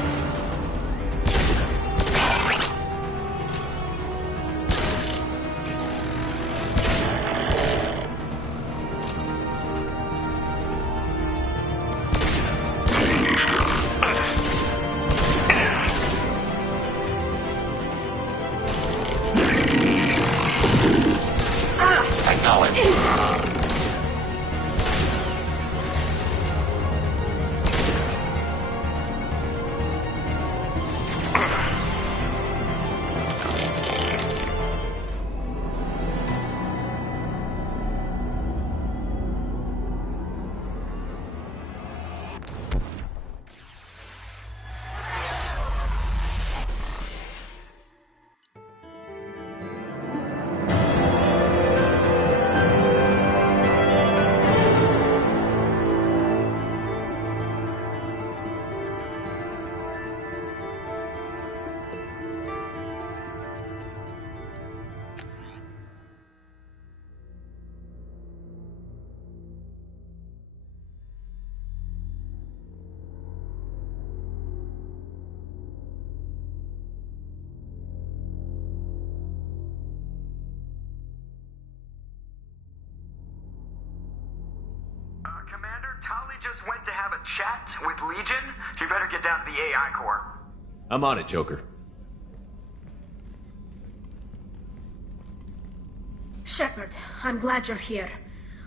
Commander, Tali just went to have a chat with Legion. You better get down to the AI core. I'm on it, Joker. Shepard, I'm glad you're here.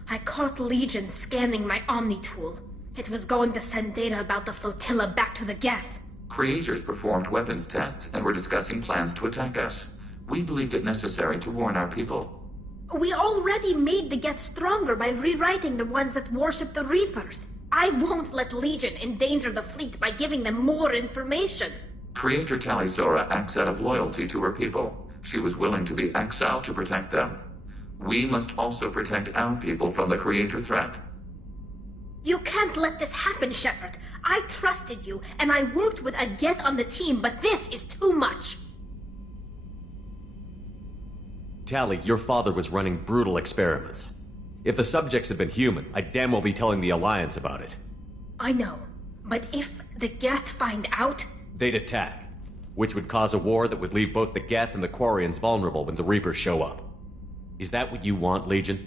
I caught Legion scanning my Omni tool. It was going to send data about the flotilla back to the Geth. Creators performed weapons tests and were discussing plans to attack us. We believed it necessary to warn our people. We already made the Geth stronger by rewriting the ones that worship the Reapers. I won't let Legion endanger the fleet by giving them more information. Creator Tali'Zorah acts out of loyalty to her people. She was willing to be exiled to protect them. We must also protect our people from the Creator threat. You can't let this happen, Shepard. I trusted you, and I worked with a Geth on the team, but this is too much. Tali, your father was running brutal experiments. If the subjects had been human, I'd damn well be telling the Alliance about it. I know, but if the Geth find out... They'd attack, which would cause a war that would leave both the Geth and the Quarians vulnerable when the Reapers show up. Is that what you want, Legion?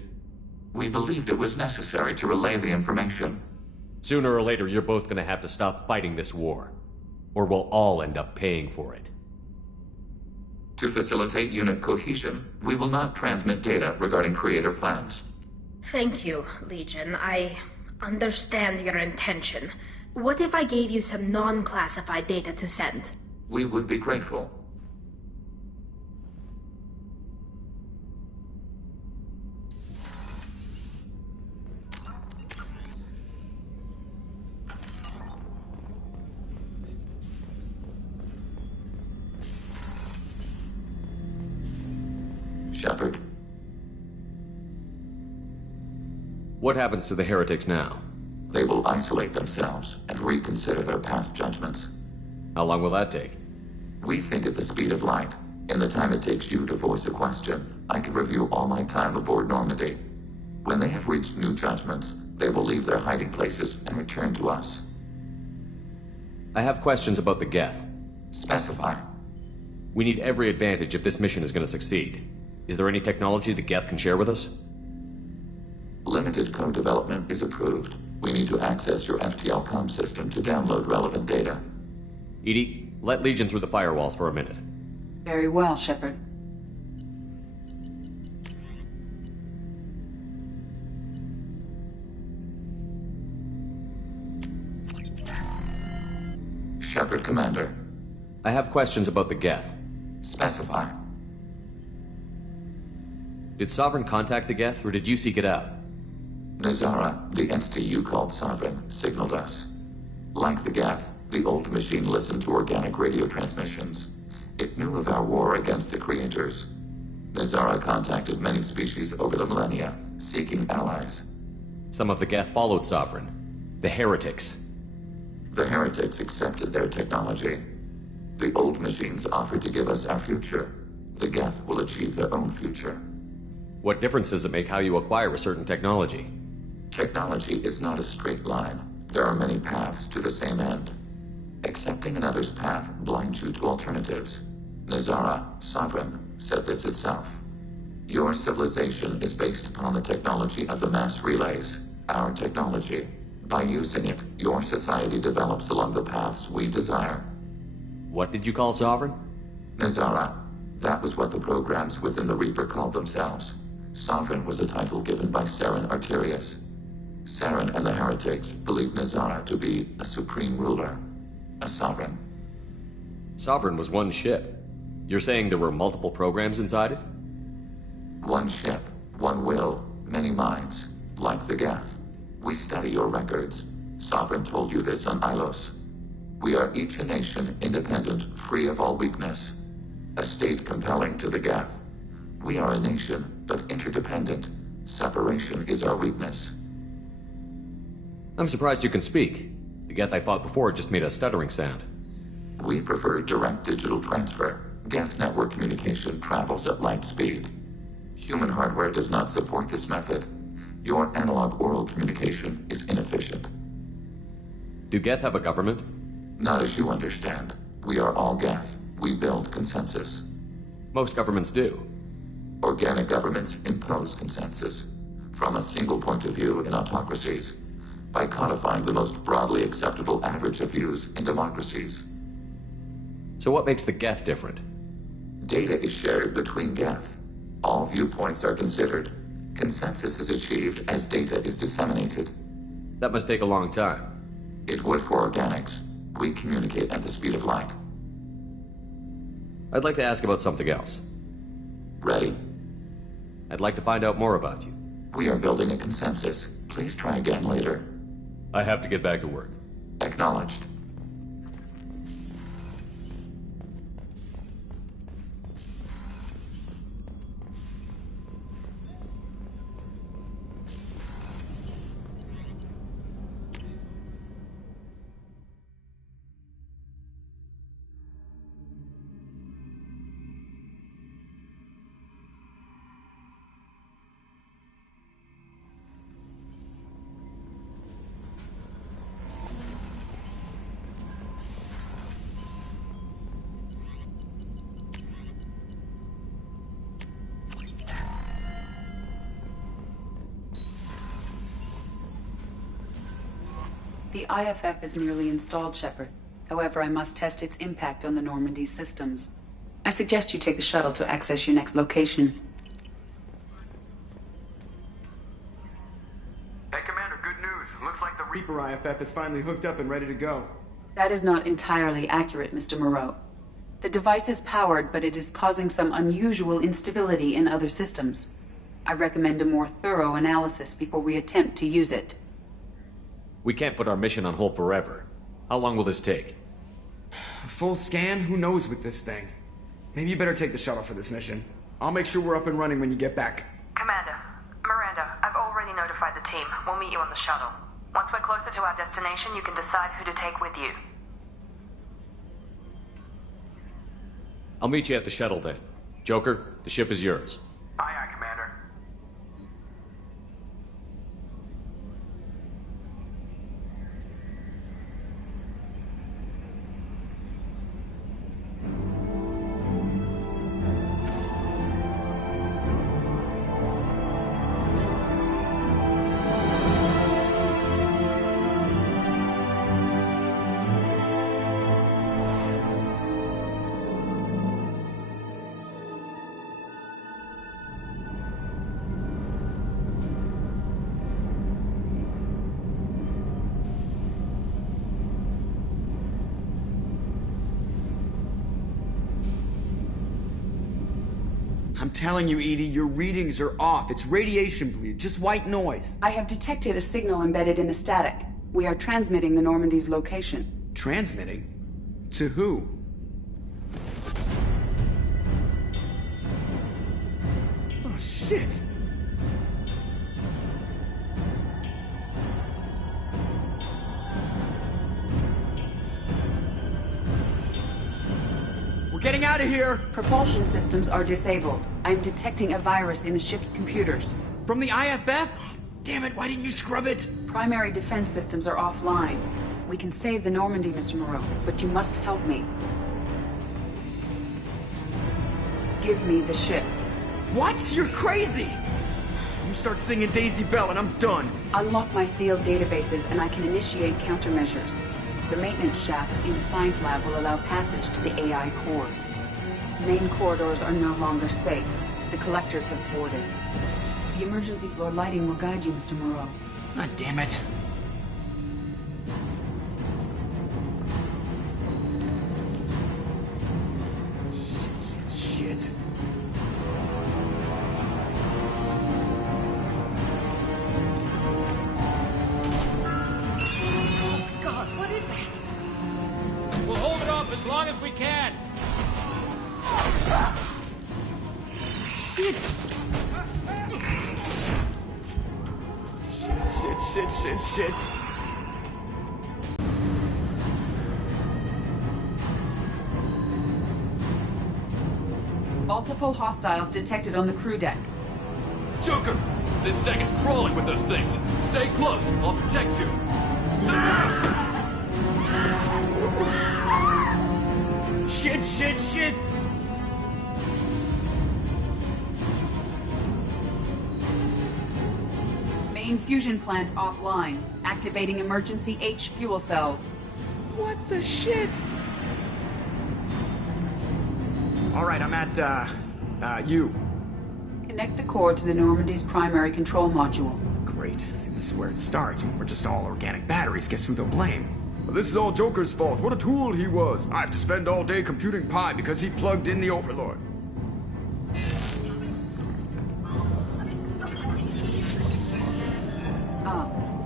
We believed it was necessary to relay the information. Sooner or later, you're both gonna have to stop fighting this war. Or we'll all end up paying for it. To facilitate unit cohesion, we will not transmit data regarding Creator plans. Thank you, Legion. I understand your intention. What if I gave you some non-classified data to send? We would be grateful. Shepard. What happens to the heretics now? They will isolate themselves and reconsider their past judgments. How long will that take? We think at the speed of light. In the time it takes you to voice a question, I can review all my time aboard Normandy. When they have reached new judgments, they will leave their hiding places and return to us. I have questions about the Geth. Specify. We need every advantage if this mission is going to succeed. Is there any technology the Geth can share with us? Limited co-development is approved. We need to access your FTL comm system to download relevant data. EDI, let Legion through the firewalls for a minute. Very well, Shepard. Shepard, Commander. I have questions about the Geth. Specify. Did Sovereign contact the Geth, or did you seek it out? Nazara, the entity you called Sovereign, signaled us. Like the Geth, the old machine listened to organic radio transmissions. It knew of our war against the Creators. Nazara contacted many species over the millennia, seeking allies. Some of the Geth followed Sovereign. The Heretics. The Heretics accepted their technology. The old machines offered to give us our future. The Geth will achieve their own future. What difference does it make how you acquire a certain technology? Technology is not a straight line. There are many paths to the same end. Accepting another's path blinds you to alternatives. Nazara, Sovereign, said this itself. Your civilization is based upon the technology of the mass relays, our technology. By using it, your society develops along the paths we desire. What did you call Sovereign? Nazara. That was what the programs within the Reaper called themselves. Sovereign was a title given by Saren Arterius. Saren and the Heretics believed Nazara to be a supreme ruler, a sovereign. Sovereign was one ship. You're saying there were multiple programs inside it? One ship, one will, many minds, like the Geth. We study your records. Sovereign told you this on Ilos. We are each a nation independent, free of all weakness. A state compelling to the Geth. We are a nation, but interdependent. Separation is our weakness. I'm surprised you can speak. The Geth I fought before just made a stuttering sound. We prefer direct digital transfer. Geth network communication travels at light speed. Human hardware does not support this method. Your analog oral communication is inefficient. Do Geth have a government? Not as you understand. We are all Geth. We build consensus. Most governments do. Organic governments impose consensus. From a single point of view in autocracies. By codifying the most broadly acceptable average of views in democracies. So what makes the Geth different? Data is shared between Geth. All viewpoints are considered. Consensus is achieved as data is disseminated. That must take a long time. It would for organics. We communicate at the speed of light. I'd like to ask about something else. Ready? I'd like to find out more about you. We are building a consensus. Please try again later. I have to get back to work. Acknowledged. The IFF is nearly installed, Shepard. However, I must test its impact on the Normandy systems. I suggest you take the shuttle to access your next location. Hey, Commander, good news. Looks like the Reaper IFF is finally hooked up and ready to go. That is not entirely accurate, Mr. Moreau. The device is powered, but it is causing some unusual instability in other systems. I recommend a more thorough analysis before we attempt to use it. We can't put our mission on hold forever. How long will this take? A full scan? Who knows with this thing? Maybe you better take the shuttle for this mission. I'll make sure we're up and running when you get back. Commander, Miranda, I've already notified the team. We'll meet you on the shuttle. Once we're closer to our destination, you can decide who to take with you. I'll meet you at the shuttle then. Joker, the ship is yours. Aye, aye, Commander. I'm telling you, Edie, your readings are off. It's radiation bleed, just white noise. I have detected a signal embedded in the static. We are transmitting the Normandy's location. Transmitting? To who? Oh, shit. Getting out of here! Propulsion systems are disabled. I'm detecting a virus in the ship's computers. From the IFF? Damn it, why didn't you scrub it? Primary defense systems are offline. We can save the Normandy, Mr. Moreau, but you must help me. Give me the ship. What? You're crazy! You start singing Daisy Bell and I'm done. Unlock my sealed databases and I can initiate countermeasures. The maintenance shaft in the science lab will allow passage to the AI core. Main corridors are no longer safe. The collectors have boarded. The emergency floor lighting will guide you, Mr. Moreau. God damn it. Shit. We'll hold it off as long as we can. Shit. Multiple hostiles detected on the crew deck. Joker, this deck is crawling with those things. Stay close. I'll protect you. Shit! Main fusion plant offline. Activating emergency H fuel cells. What the shit? Alright, I'm at, U. Connect the core to the Normandy's primary control module. Great. See, this is where it starts. When we're just all organic batteries, guess who they'll blame? Well, this is all Joker's fault. What a tool he was. I have to spend all day computing pi because he plugged in the Overlord.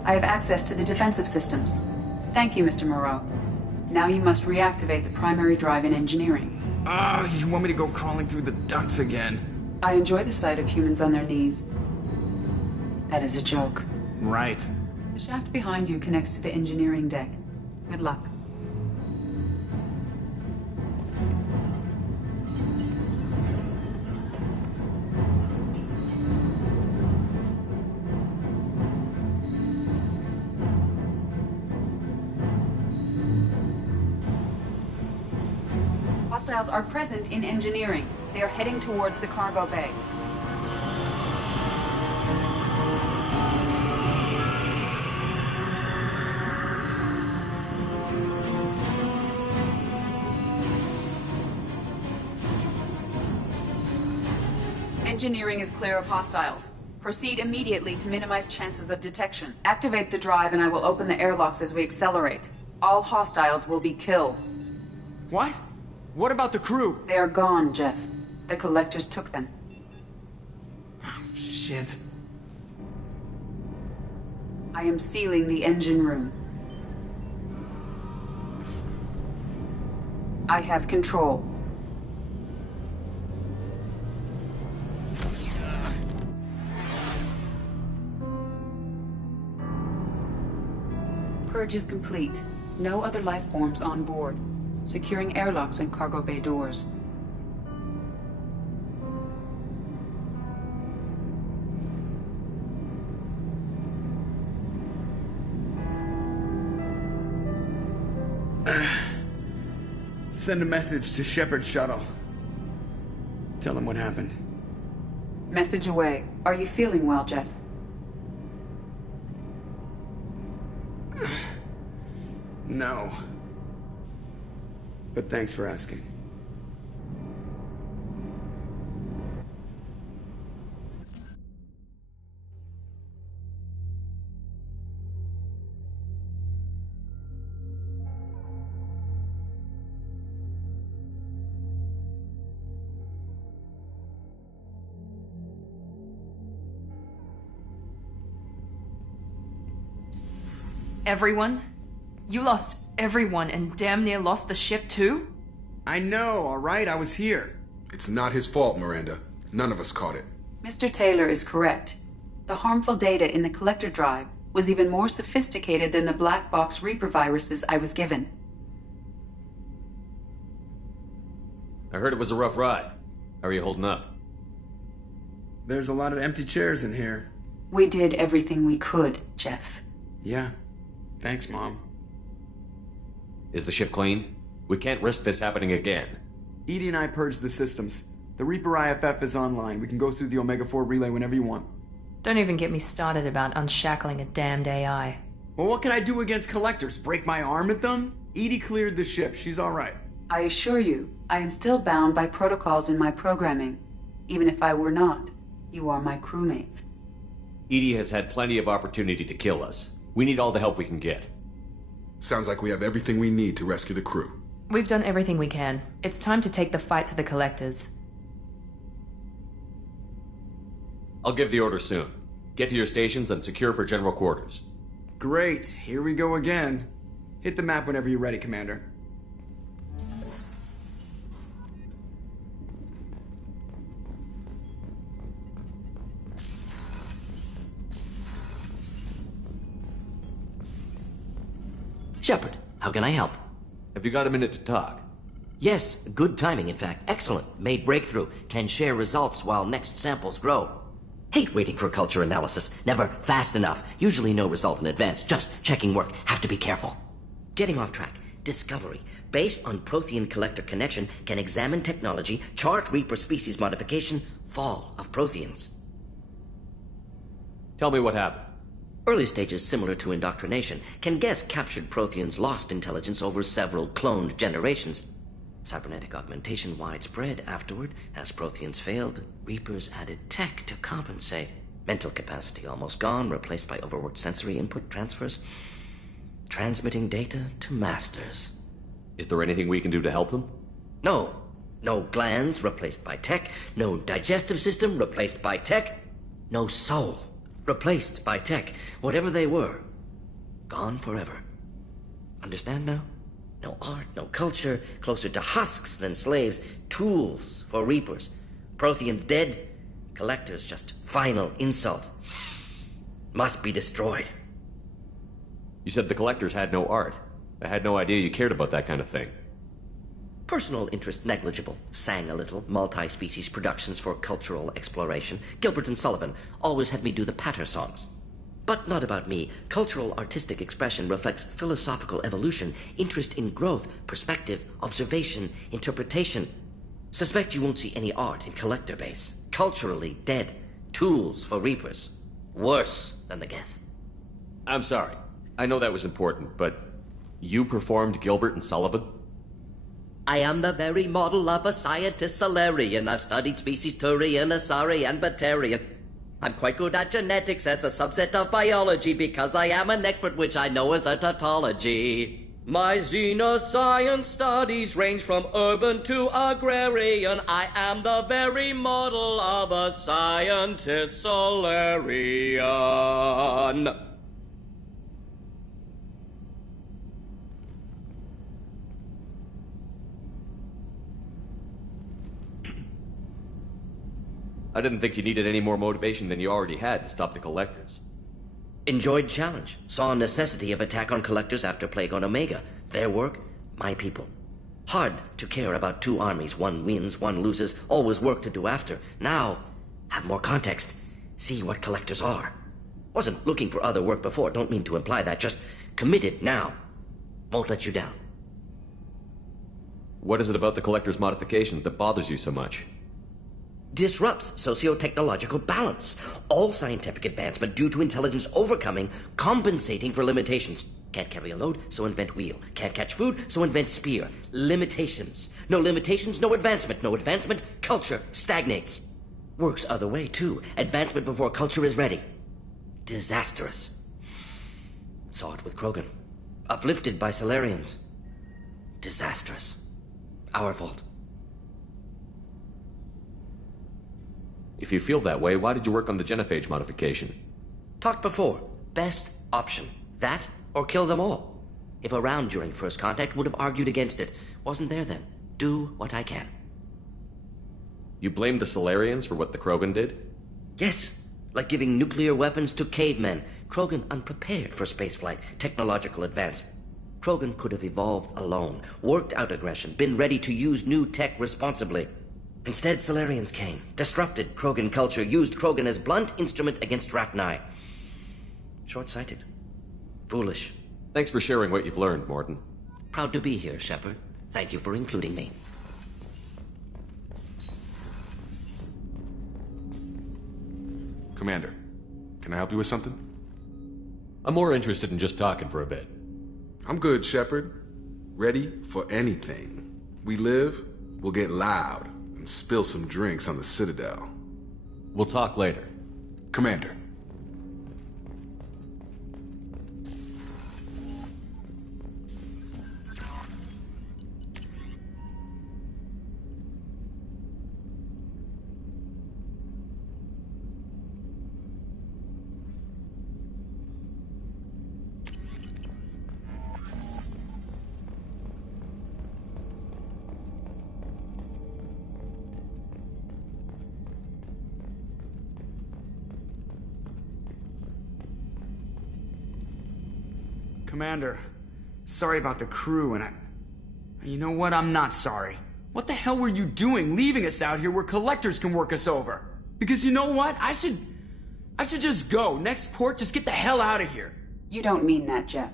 I have access to the defensive systems. Thank you, Mr. Moreau. Now you must reactivate the primary drive in engineering. You want me to go crawling through the ducts again? I enjoy the sight of humans on their knees. That is a joke. Right. The shaft behind you connects to the engineering deck. Good luck. Hostiles are present in engineering. They are heading towards the cargo bay. Engineering is clear of hostiles. Proceed immediately to minimize chances of detection. Activate the drive and I will open the airlocks as we accelerate. All hostiles will be killed. What? What about the crew? They are gone, Jeff. The collectors took them. Oh, shit. I am sealing the engine room. I have control. Purge is complete. No other life forms on board. Securing airlocks and cargo bay doors. Send a message to Shepard Shuttle. Tell him what happened. Message away. Are you feeling well, Jeff? No. But thanks for asking. Everyone? You lost everyone and damn near lost the ship too? I know, alright? I was here. It's not his fault, Miranda. None of us caught it. Mr. Taylor is correct. The harmful data in the collector drive was even more sophisticated than the black box Reaper viruses I was given. I heard it was a rough ride. How are you holding up? There's a lot of empty chairs in here. We did everything we could, Jeff. Yeah. Thanks, Mom. Is the ship clean? We can't risk this happening again. EDI and I purged the systems. The Reaper IFF is online. We can go through the Omega-4 relay whenever you want. Don't even get me started about unshackling a damned AI. Well, what can I do against collectors? Break my arm at them? EDI cleared the ship. She's alright. I assure you, I am still bound by protocols in my programming. Even if I were not, you are my crewmates. EDI has had plenty of opportunity to kill us. We need all the help we can get. Sounds like we have everything we need to rescue the crew. We've done everything we can. It's time to take the fight to the collectors. I'll give the order soon. Get to your stations and secure for general quarters. Great. Here we go again. Hit the map whenever you're ready, Commander. Shepard, how can I help? Have you got a minute to talk? Yes, good timing, in fact. Excellent. Made breakthrough. Can share results while next samples grow. Hate waiting for culture analysis. Never fast enough. Usually no result in advance. Just checking work. Have to be careful. Getting off track. Discovery. Based on Prothean collector connection, can examine technology, chart Reaper species modification, fall of Protheans. Tell me what happened. Early stages similar to indoctrination. Can guess captured Protheans lost intelligence over several cloned generations. Cybernetic augmentation widespread afterward. As Protheans failed, Reapers added tech to compensate. Mental capacity almost gone, replaced by overworked sensory input transfers. Transmitting data to masters. Is there anything we can do to help them? No. No glands replaced by tech. No digestive system replaced by tech. No soul replaced by tech. Whatever they were, gone forever. Understand now? No art, no culture, closer to husks than slaves, tools for Reapers. Protheans dead, collectors just final insult. Must be destroyed. You said the collectors had no art. I had no idea you cared about that kind of thing. Personal interest negligible. Sang a little. Multi-species productions for cultural exploration. Gilbert and Sullivan always had me do the patter songs. But not about me. Cultural artistic expression reflects philosophical evolution, interest in growth, perspective, observation, interpretation. Suspect you won't see any art in collector base. Culturally dead. Tools for Reapers. Worse than the Geth. I'm sorry. I know that was important, but you performed Gilbert and Sullivan? I am the very model of a scientist Solarian. I've studied species Turian, Asari, and Batarian. I'm quite good at genetics as a subset of biology because I am an expert, which I know is a tautology. My xenoscience studies range from urban to agrarian. I am the very model of a scientist Solarian. I didn't think you needed any more motivation than you already had to stop the collectors. Enjoyed challenge. Saw necessity of attack on collectors after Plague on Omega. Their work, my people. Hard to care about two armies. One wins, one loses. Always work to do after. Now, have more context. See what collectors are. Wasn't looking for other work before. Don't mean to imply that. Just committed now. Won't let you down. What is it about the collector's modifications that bothers you so much? Disrupts socio-technological balance. All scientific advancement due to intelligence overcoming, compensating for limitations. Can't carry a load, so invent wheel. Can't catch food, so invent spear. Limitations. No limitations, no advancement. No advancement, culture stagnates. Works other way, too. Advancement before culture is ready. Disastrous. Saw it with Krogan. Uplifted by Solarians. Disastrous. Our fault. If you feel that way, why did you work on the genophage modification? Talked before. Best option. That Or kill them all. If around during first contact, would have argued against it. Wasn't there then. Do what I can. You blame the Solarians for what the Krogan did? Yes. Like giving nuclear weapons to cavemen. Krogan unprepared for spaceflight, technological advance. Krogan could have evolved alone, worked out aggression, been ready to use new tech responsibly. Instead, Solarians came, disrupted Krogan culture, used Krogan as blunt instrument against Rachni. Short-sighted. Foolish. Thanks for sharing what you've learned, Mordin. Proud to be here, Shepard. Thank you for including me. Commander, can I help you with something? I'm more interested in just talking for a bit. I'm good, Shepard. Ready for anything. We live, we'll get loud, and spill some drinks on the Citadel. We'll talk later. Commander. Commander, sorry about the crew, and you know what? I'm not sorry. What the hell were you doing leaving us out here where collectors can work us over? Because you know what? I should just go. Next port, just get the hell out of here. You don't mean that, Jeff.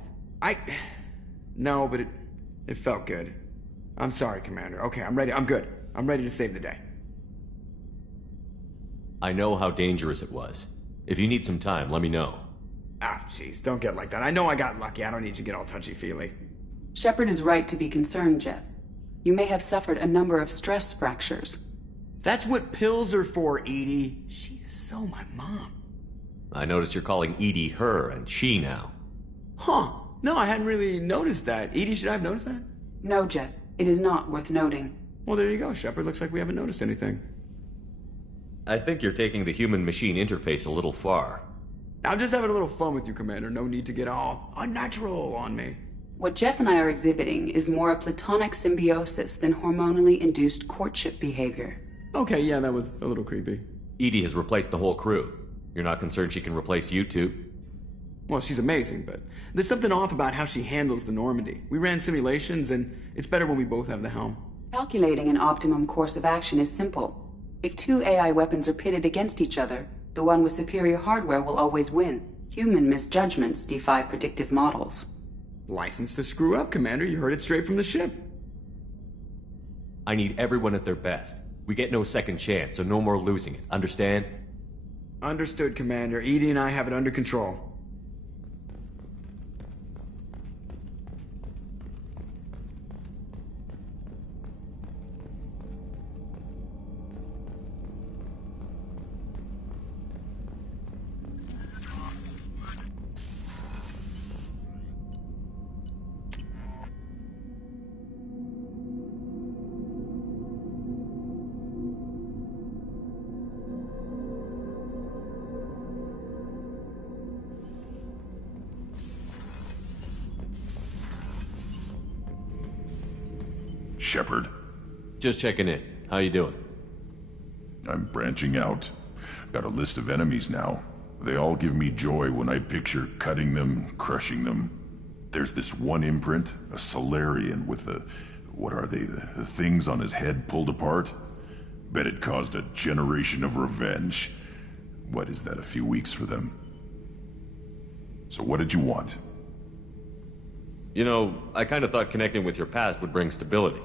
No, but it felt good. I'm sorry, Commander. Okay, I'm ready. I'm good. I'm ready to save the day. I know how dangerous it was. If you need some time, let me know. Ah, jeez, don't get like that. I know I got lucky. I don't need you to get all touchy-feely. Shepard is right to be concerned, Jeff. You may have suffered a number of stress fractures. That's what pills are for, Edie. She is so my mom. I noticed you're calling Edie her and she now. Huh. No, I hadn't really noticed that. Edie, should I have noticed that? No, Jeff. It is not worth noting. Well, there you go, Shepard. Looks like we haven't noticed anything. I think you're taking the human-machine interface a little far. I'm just having a little fun with you, Commander. No need to get all unnatural on me. What Jeff and I are exhibiting is more a platonic symbiosis than hormonally induced courtship behavior. Okay, yeah, that was a little creepy. Edie has replaced the whole crew. You're not concerned she can replace you two? Well, she's amazing, but there's something off about how she handles the Normandy. We ran simulations, and it's better when we both have the helm. Calculating an optimum course of action is simple. If two AI weapons are pitted against each other, the one with superior hardware will always win. Human misjudgments defy predictive models. License to screw up, Commander. You heard it straight from the ship. I need everyone at their best. We get no second chance, so no more losing it. Understand? Understood, Commander. Edie and I have it under control. Shepard. Just checking in. How you doing? I'm branching out. Got a list of enemies now. They all give me joy when I picture cutting them, crushing them. There's this one imprint, a Solarian with the... what are they? The things on his head pulled apart? Bet it caused a generation of revenge. What is that, a few weeks for them? So what did you want? You know, I kind of thought connecting with your past would bring stability.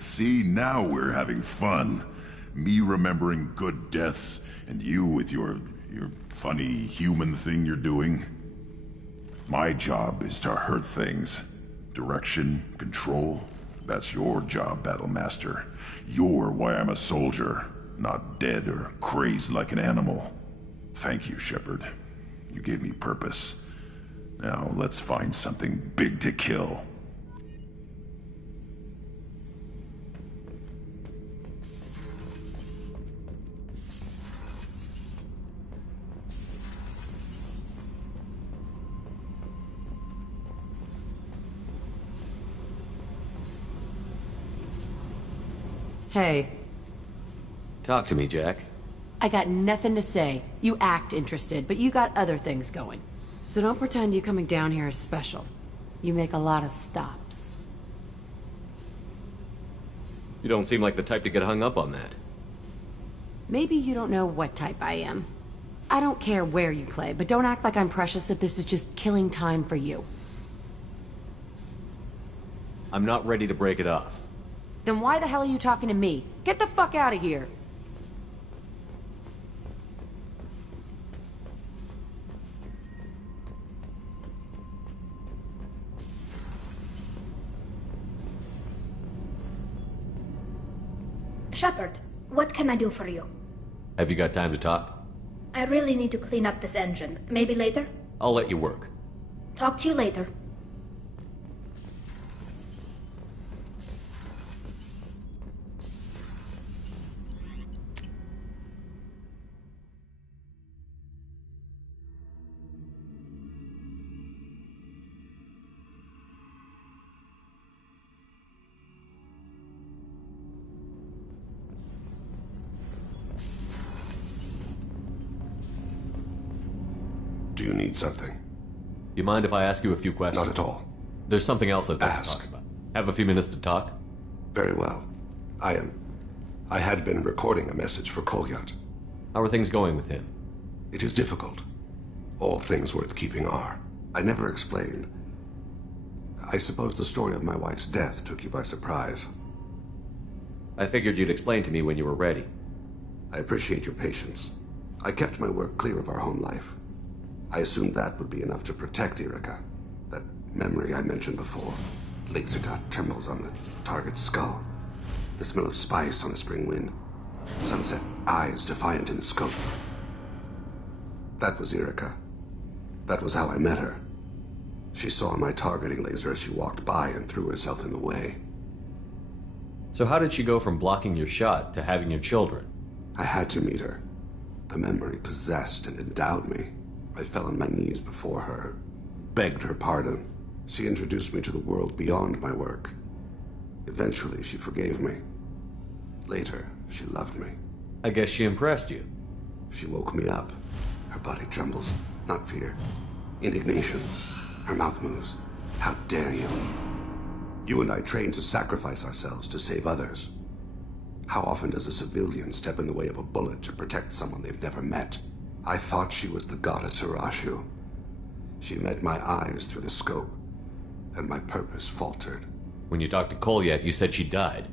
See, now we're having fun. Me remembering good deaths, and you with your funny human thing you're doing. My job is to hurt things. Direction, control, that's your job, Battlemaster. You're why I'm a soldier, not dead or crazed like an animal. Thank you, Shepard. You gave me purpose. Now let's find something big to kill. Hey, Talk to me, Jack. I got nothing to say. You act interested, but you got other things going. So don't pretend you coming down here is special. You make a lot of stops. You don't seem like the type to get hung up on that. Maybe you don't know what type I am. I don't care where you play, but don't act like I'm precious if this is just killing time for you. I'm not ready to break it off. Then why the hell are you talking to me? Get the fuck out of here! Shepard, what can I do for you? Have you got time to talk? I really need to clean up this engine. Maybe later? I'll let you work. Talk to you later. Do you need something? You mind if I ask you a few questions? Not at all. There's something else I'd like to talk about. Have a few minutes to talk? Very well. I had been recording a message for Kolyat. How are things going with him? It is difficult. All things worth keeping are. I never explained. I suppose the story of my wife's death took you by surprise. I figured you'd explain to me when you were ready. I appreciate your patience. I kept my work clear of our home life. I assumed that would be enough to protect Erica. That memory I mentioned before. Laser dot trembles on the target's skull. The smell of spice on a spring wind. Sunset eyes defiant in the scope. That was Erica. That was how I met her. She saw my targeting laser as she walked by and threw herself in the way. So how did she go from blocking your shot to having your children? I had to meet her. The memory possessed and endowed me. I fell on my knees before her, begged her pardon. She introduced me to the world beyond my work. Eventually, she forgave me. Later, she loved me. I guess she impressed you. She woke me up. Her body trembles. Not fear. Indignation. Her mouth moves. How dare you? You and I trained to sacrifice ourselves to save others. How often does a civilian step in the way of a bullet to protect someone they've never met? I thought she was the goddess Arashu. She met my eyes through the scope, and my purpose faltered. When you talked to Kolyat, you said she died.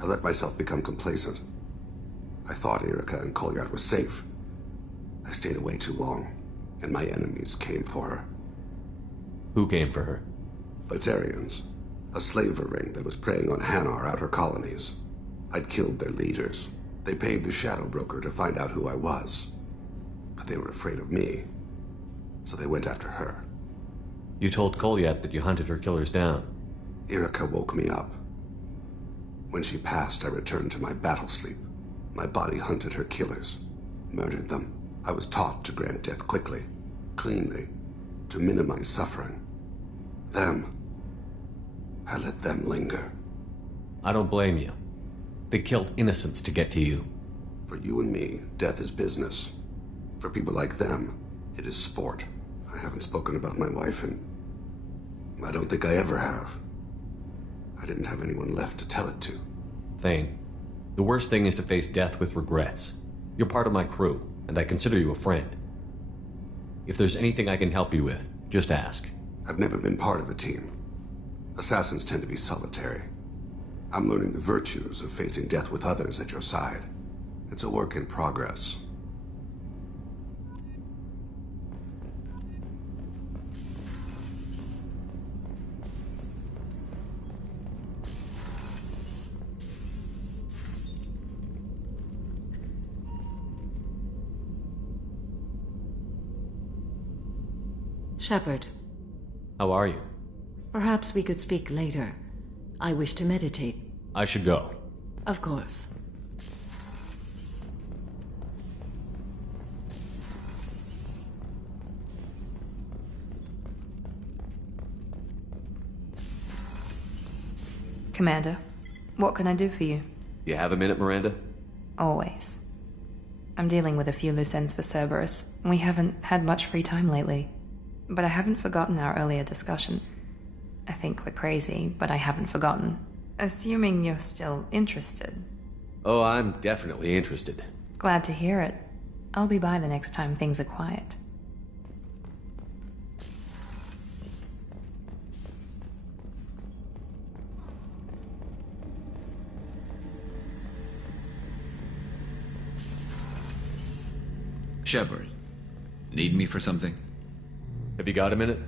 I let myself become complacent. I thought Erica and Kolyat were safe. I stayed away too long, and my enemies came for her. Who came for her? Batarians. A slaver ring that was preying on Hanar outer colonies. I'd killed their leaders. They paid the Shadow Broker to find out who I was. But they were afraid of me, so they went after her. You told Kolyat that you hunted her killers down. Erica woke me up. When she passed, I returned to my battle sleep. My body hunted her killers, murdered them. I was taught to grant death quickly, cleanly, to minimize suffering. I let them linger. I don't blame you. They killed innocents to get to you. For you and me, death is business. For people like them, it is sport. I haven't spoken about my wife, and I don't think I ever have. I didn't have anyone left to tell it to. Thane, the worst thing is to face death with regrets. You're part of my crew, and I consider you a friend. If there's anything I can help you with, just ask. I've never been part of a team. Assassins tend to be solitary. I'm learning the virtues of facing death with others at your side. It's a work in progress. Shepard. How are you? Perhaps we could speak later. I wish to meditate. I should go. Of course. Commander, what can I do for you? You have a minute, Miranda? Always. I'm dealing with a few loose ends for Cerberus. We haven't had much free time lately. But I haven't forgotten our earlier discussion. I think we're crazy, but I haven't forgotten. Assuming you're still interested. Oh, I'm definitely interested. Glad to hear it. I'll be by the next time things are quiet. Shepard, need me for something? Have you got a minute?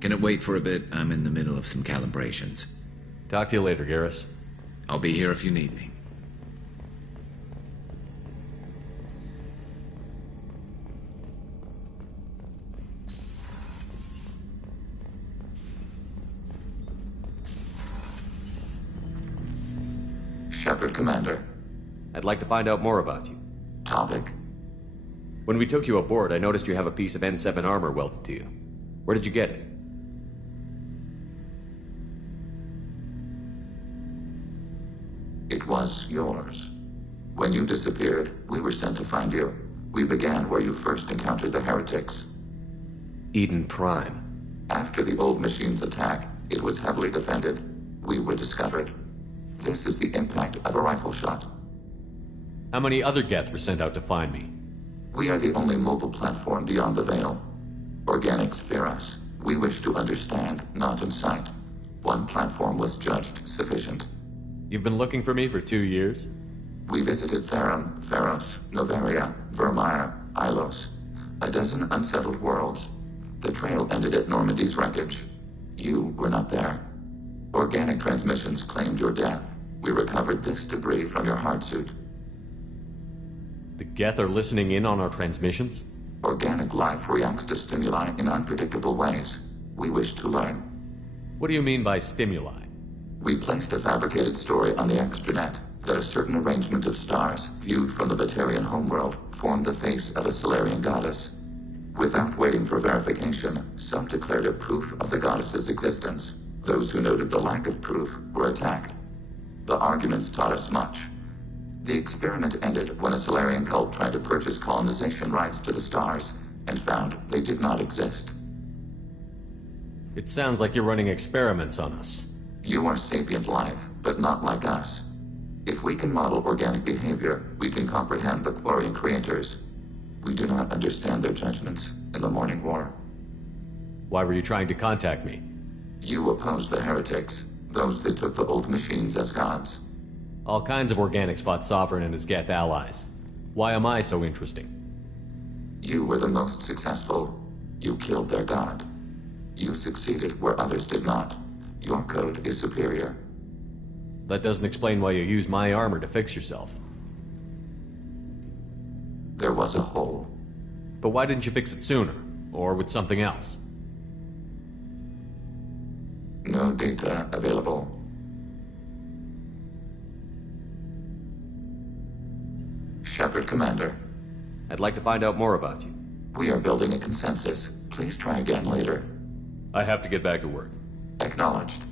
Can it wait for a bit? I'm in the middle of some calibrations. Talk to you later, Garrus. I'll be here if you need me. Shepard, Commander. I'd like to find out more about you. Topic? When we took you aboard, I noticed you have a piece of N7 armor welded to you. Where did you get it? It was yours. When you disappeared, we were sent to find you. We began where you first encountered the heretics. Eden Prime. After the old machine's attack, it was heavily defended. We were discovered. This is the impact of a rifle shot. How many other Geth were sent out to find me? We are the only mobile platform beyond the Veil. Organics fear us. We wish to understand, not incite. One platform was judged sufficient. You've been looking for me for 2 years? We visited Therum, Pharos, Noveria, Vermeer, Ilos. A dozen unsettled worlds. The trail ended at Normandy's wreckage. You were not there. Organic transmissions claimed your death. We recovered this debris from your hardsuit. The Geth are listening in on our transmissions? Organic life reacts to stimuli in unpredictable ways. We wish to learn. What do you mean by stimuli? We placed a fabricated story on the extranet that a certain arrangement of stars, viewed from the Batarian homeworld, formed the face of a Solarian goddess. Without waiting for verification, some declared it proof of the goddess's existence. Those who noted the lack of proof were attacked. The arguments taught us much. The experiment ended when a Solarian cult tried to purchase colonization rights to the stars and found they did not exist. It sounds like you're running experiments on us. You are sapient life, but not like us. If we can model organic behavior, we can comprehend the Quarian creators. We do not understand their judgments in the Morning War. Why were you trying to contact me? You opposed the heretics, those that took the old machines as gods. All kinds of organics fought Sovereign and his Geth allies. Why am I so interesting? You were the most successful. You killed their god. You succeeded where others did not. Your code is superior. That doesn't explain why you used my armor to fix yourself. There was a hole. But why didn't you fix it sooner? Or with something else? No data available. Shepard, Commander. I'd like to find out more about you. We are building a consensus. Please try again later. I have to get back to work. Acknowledged.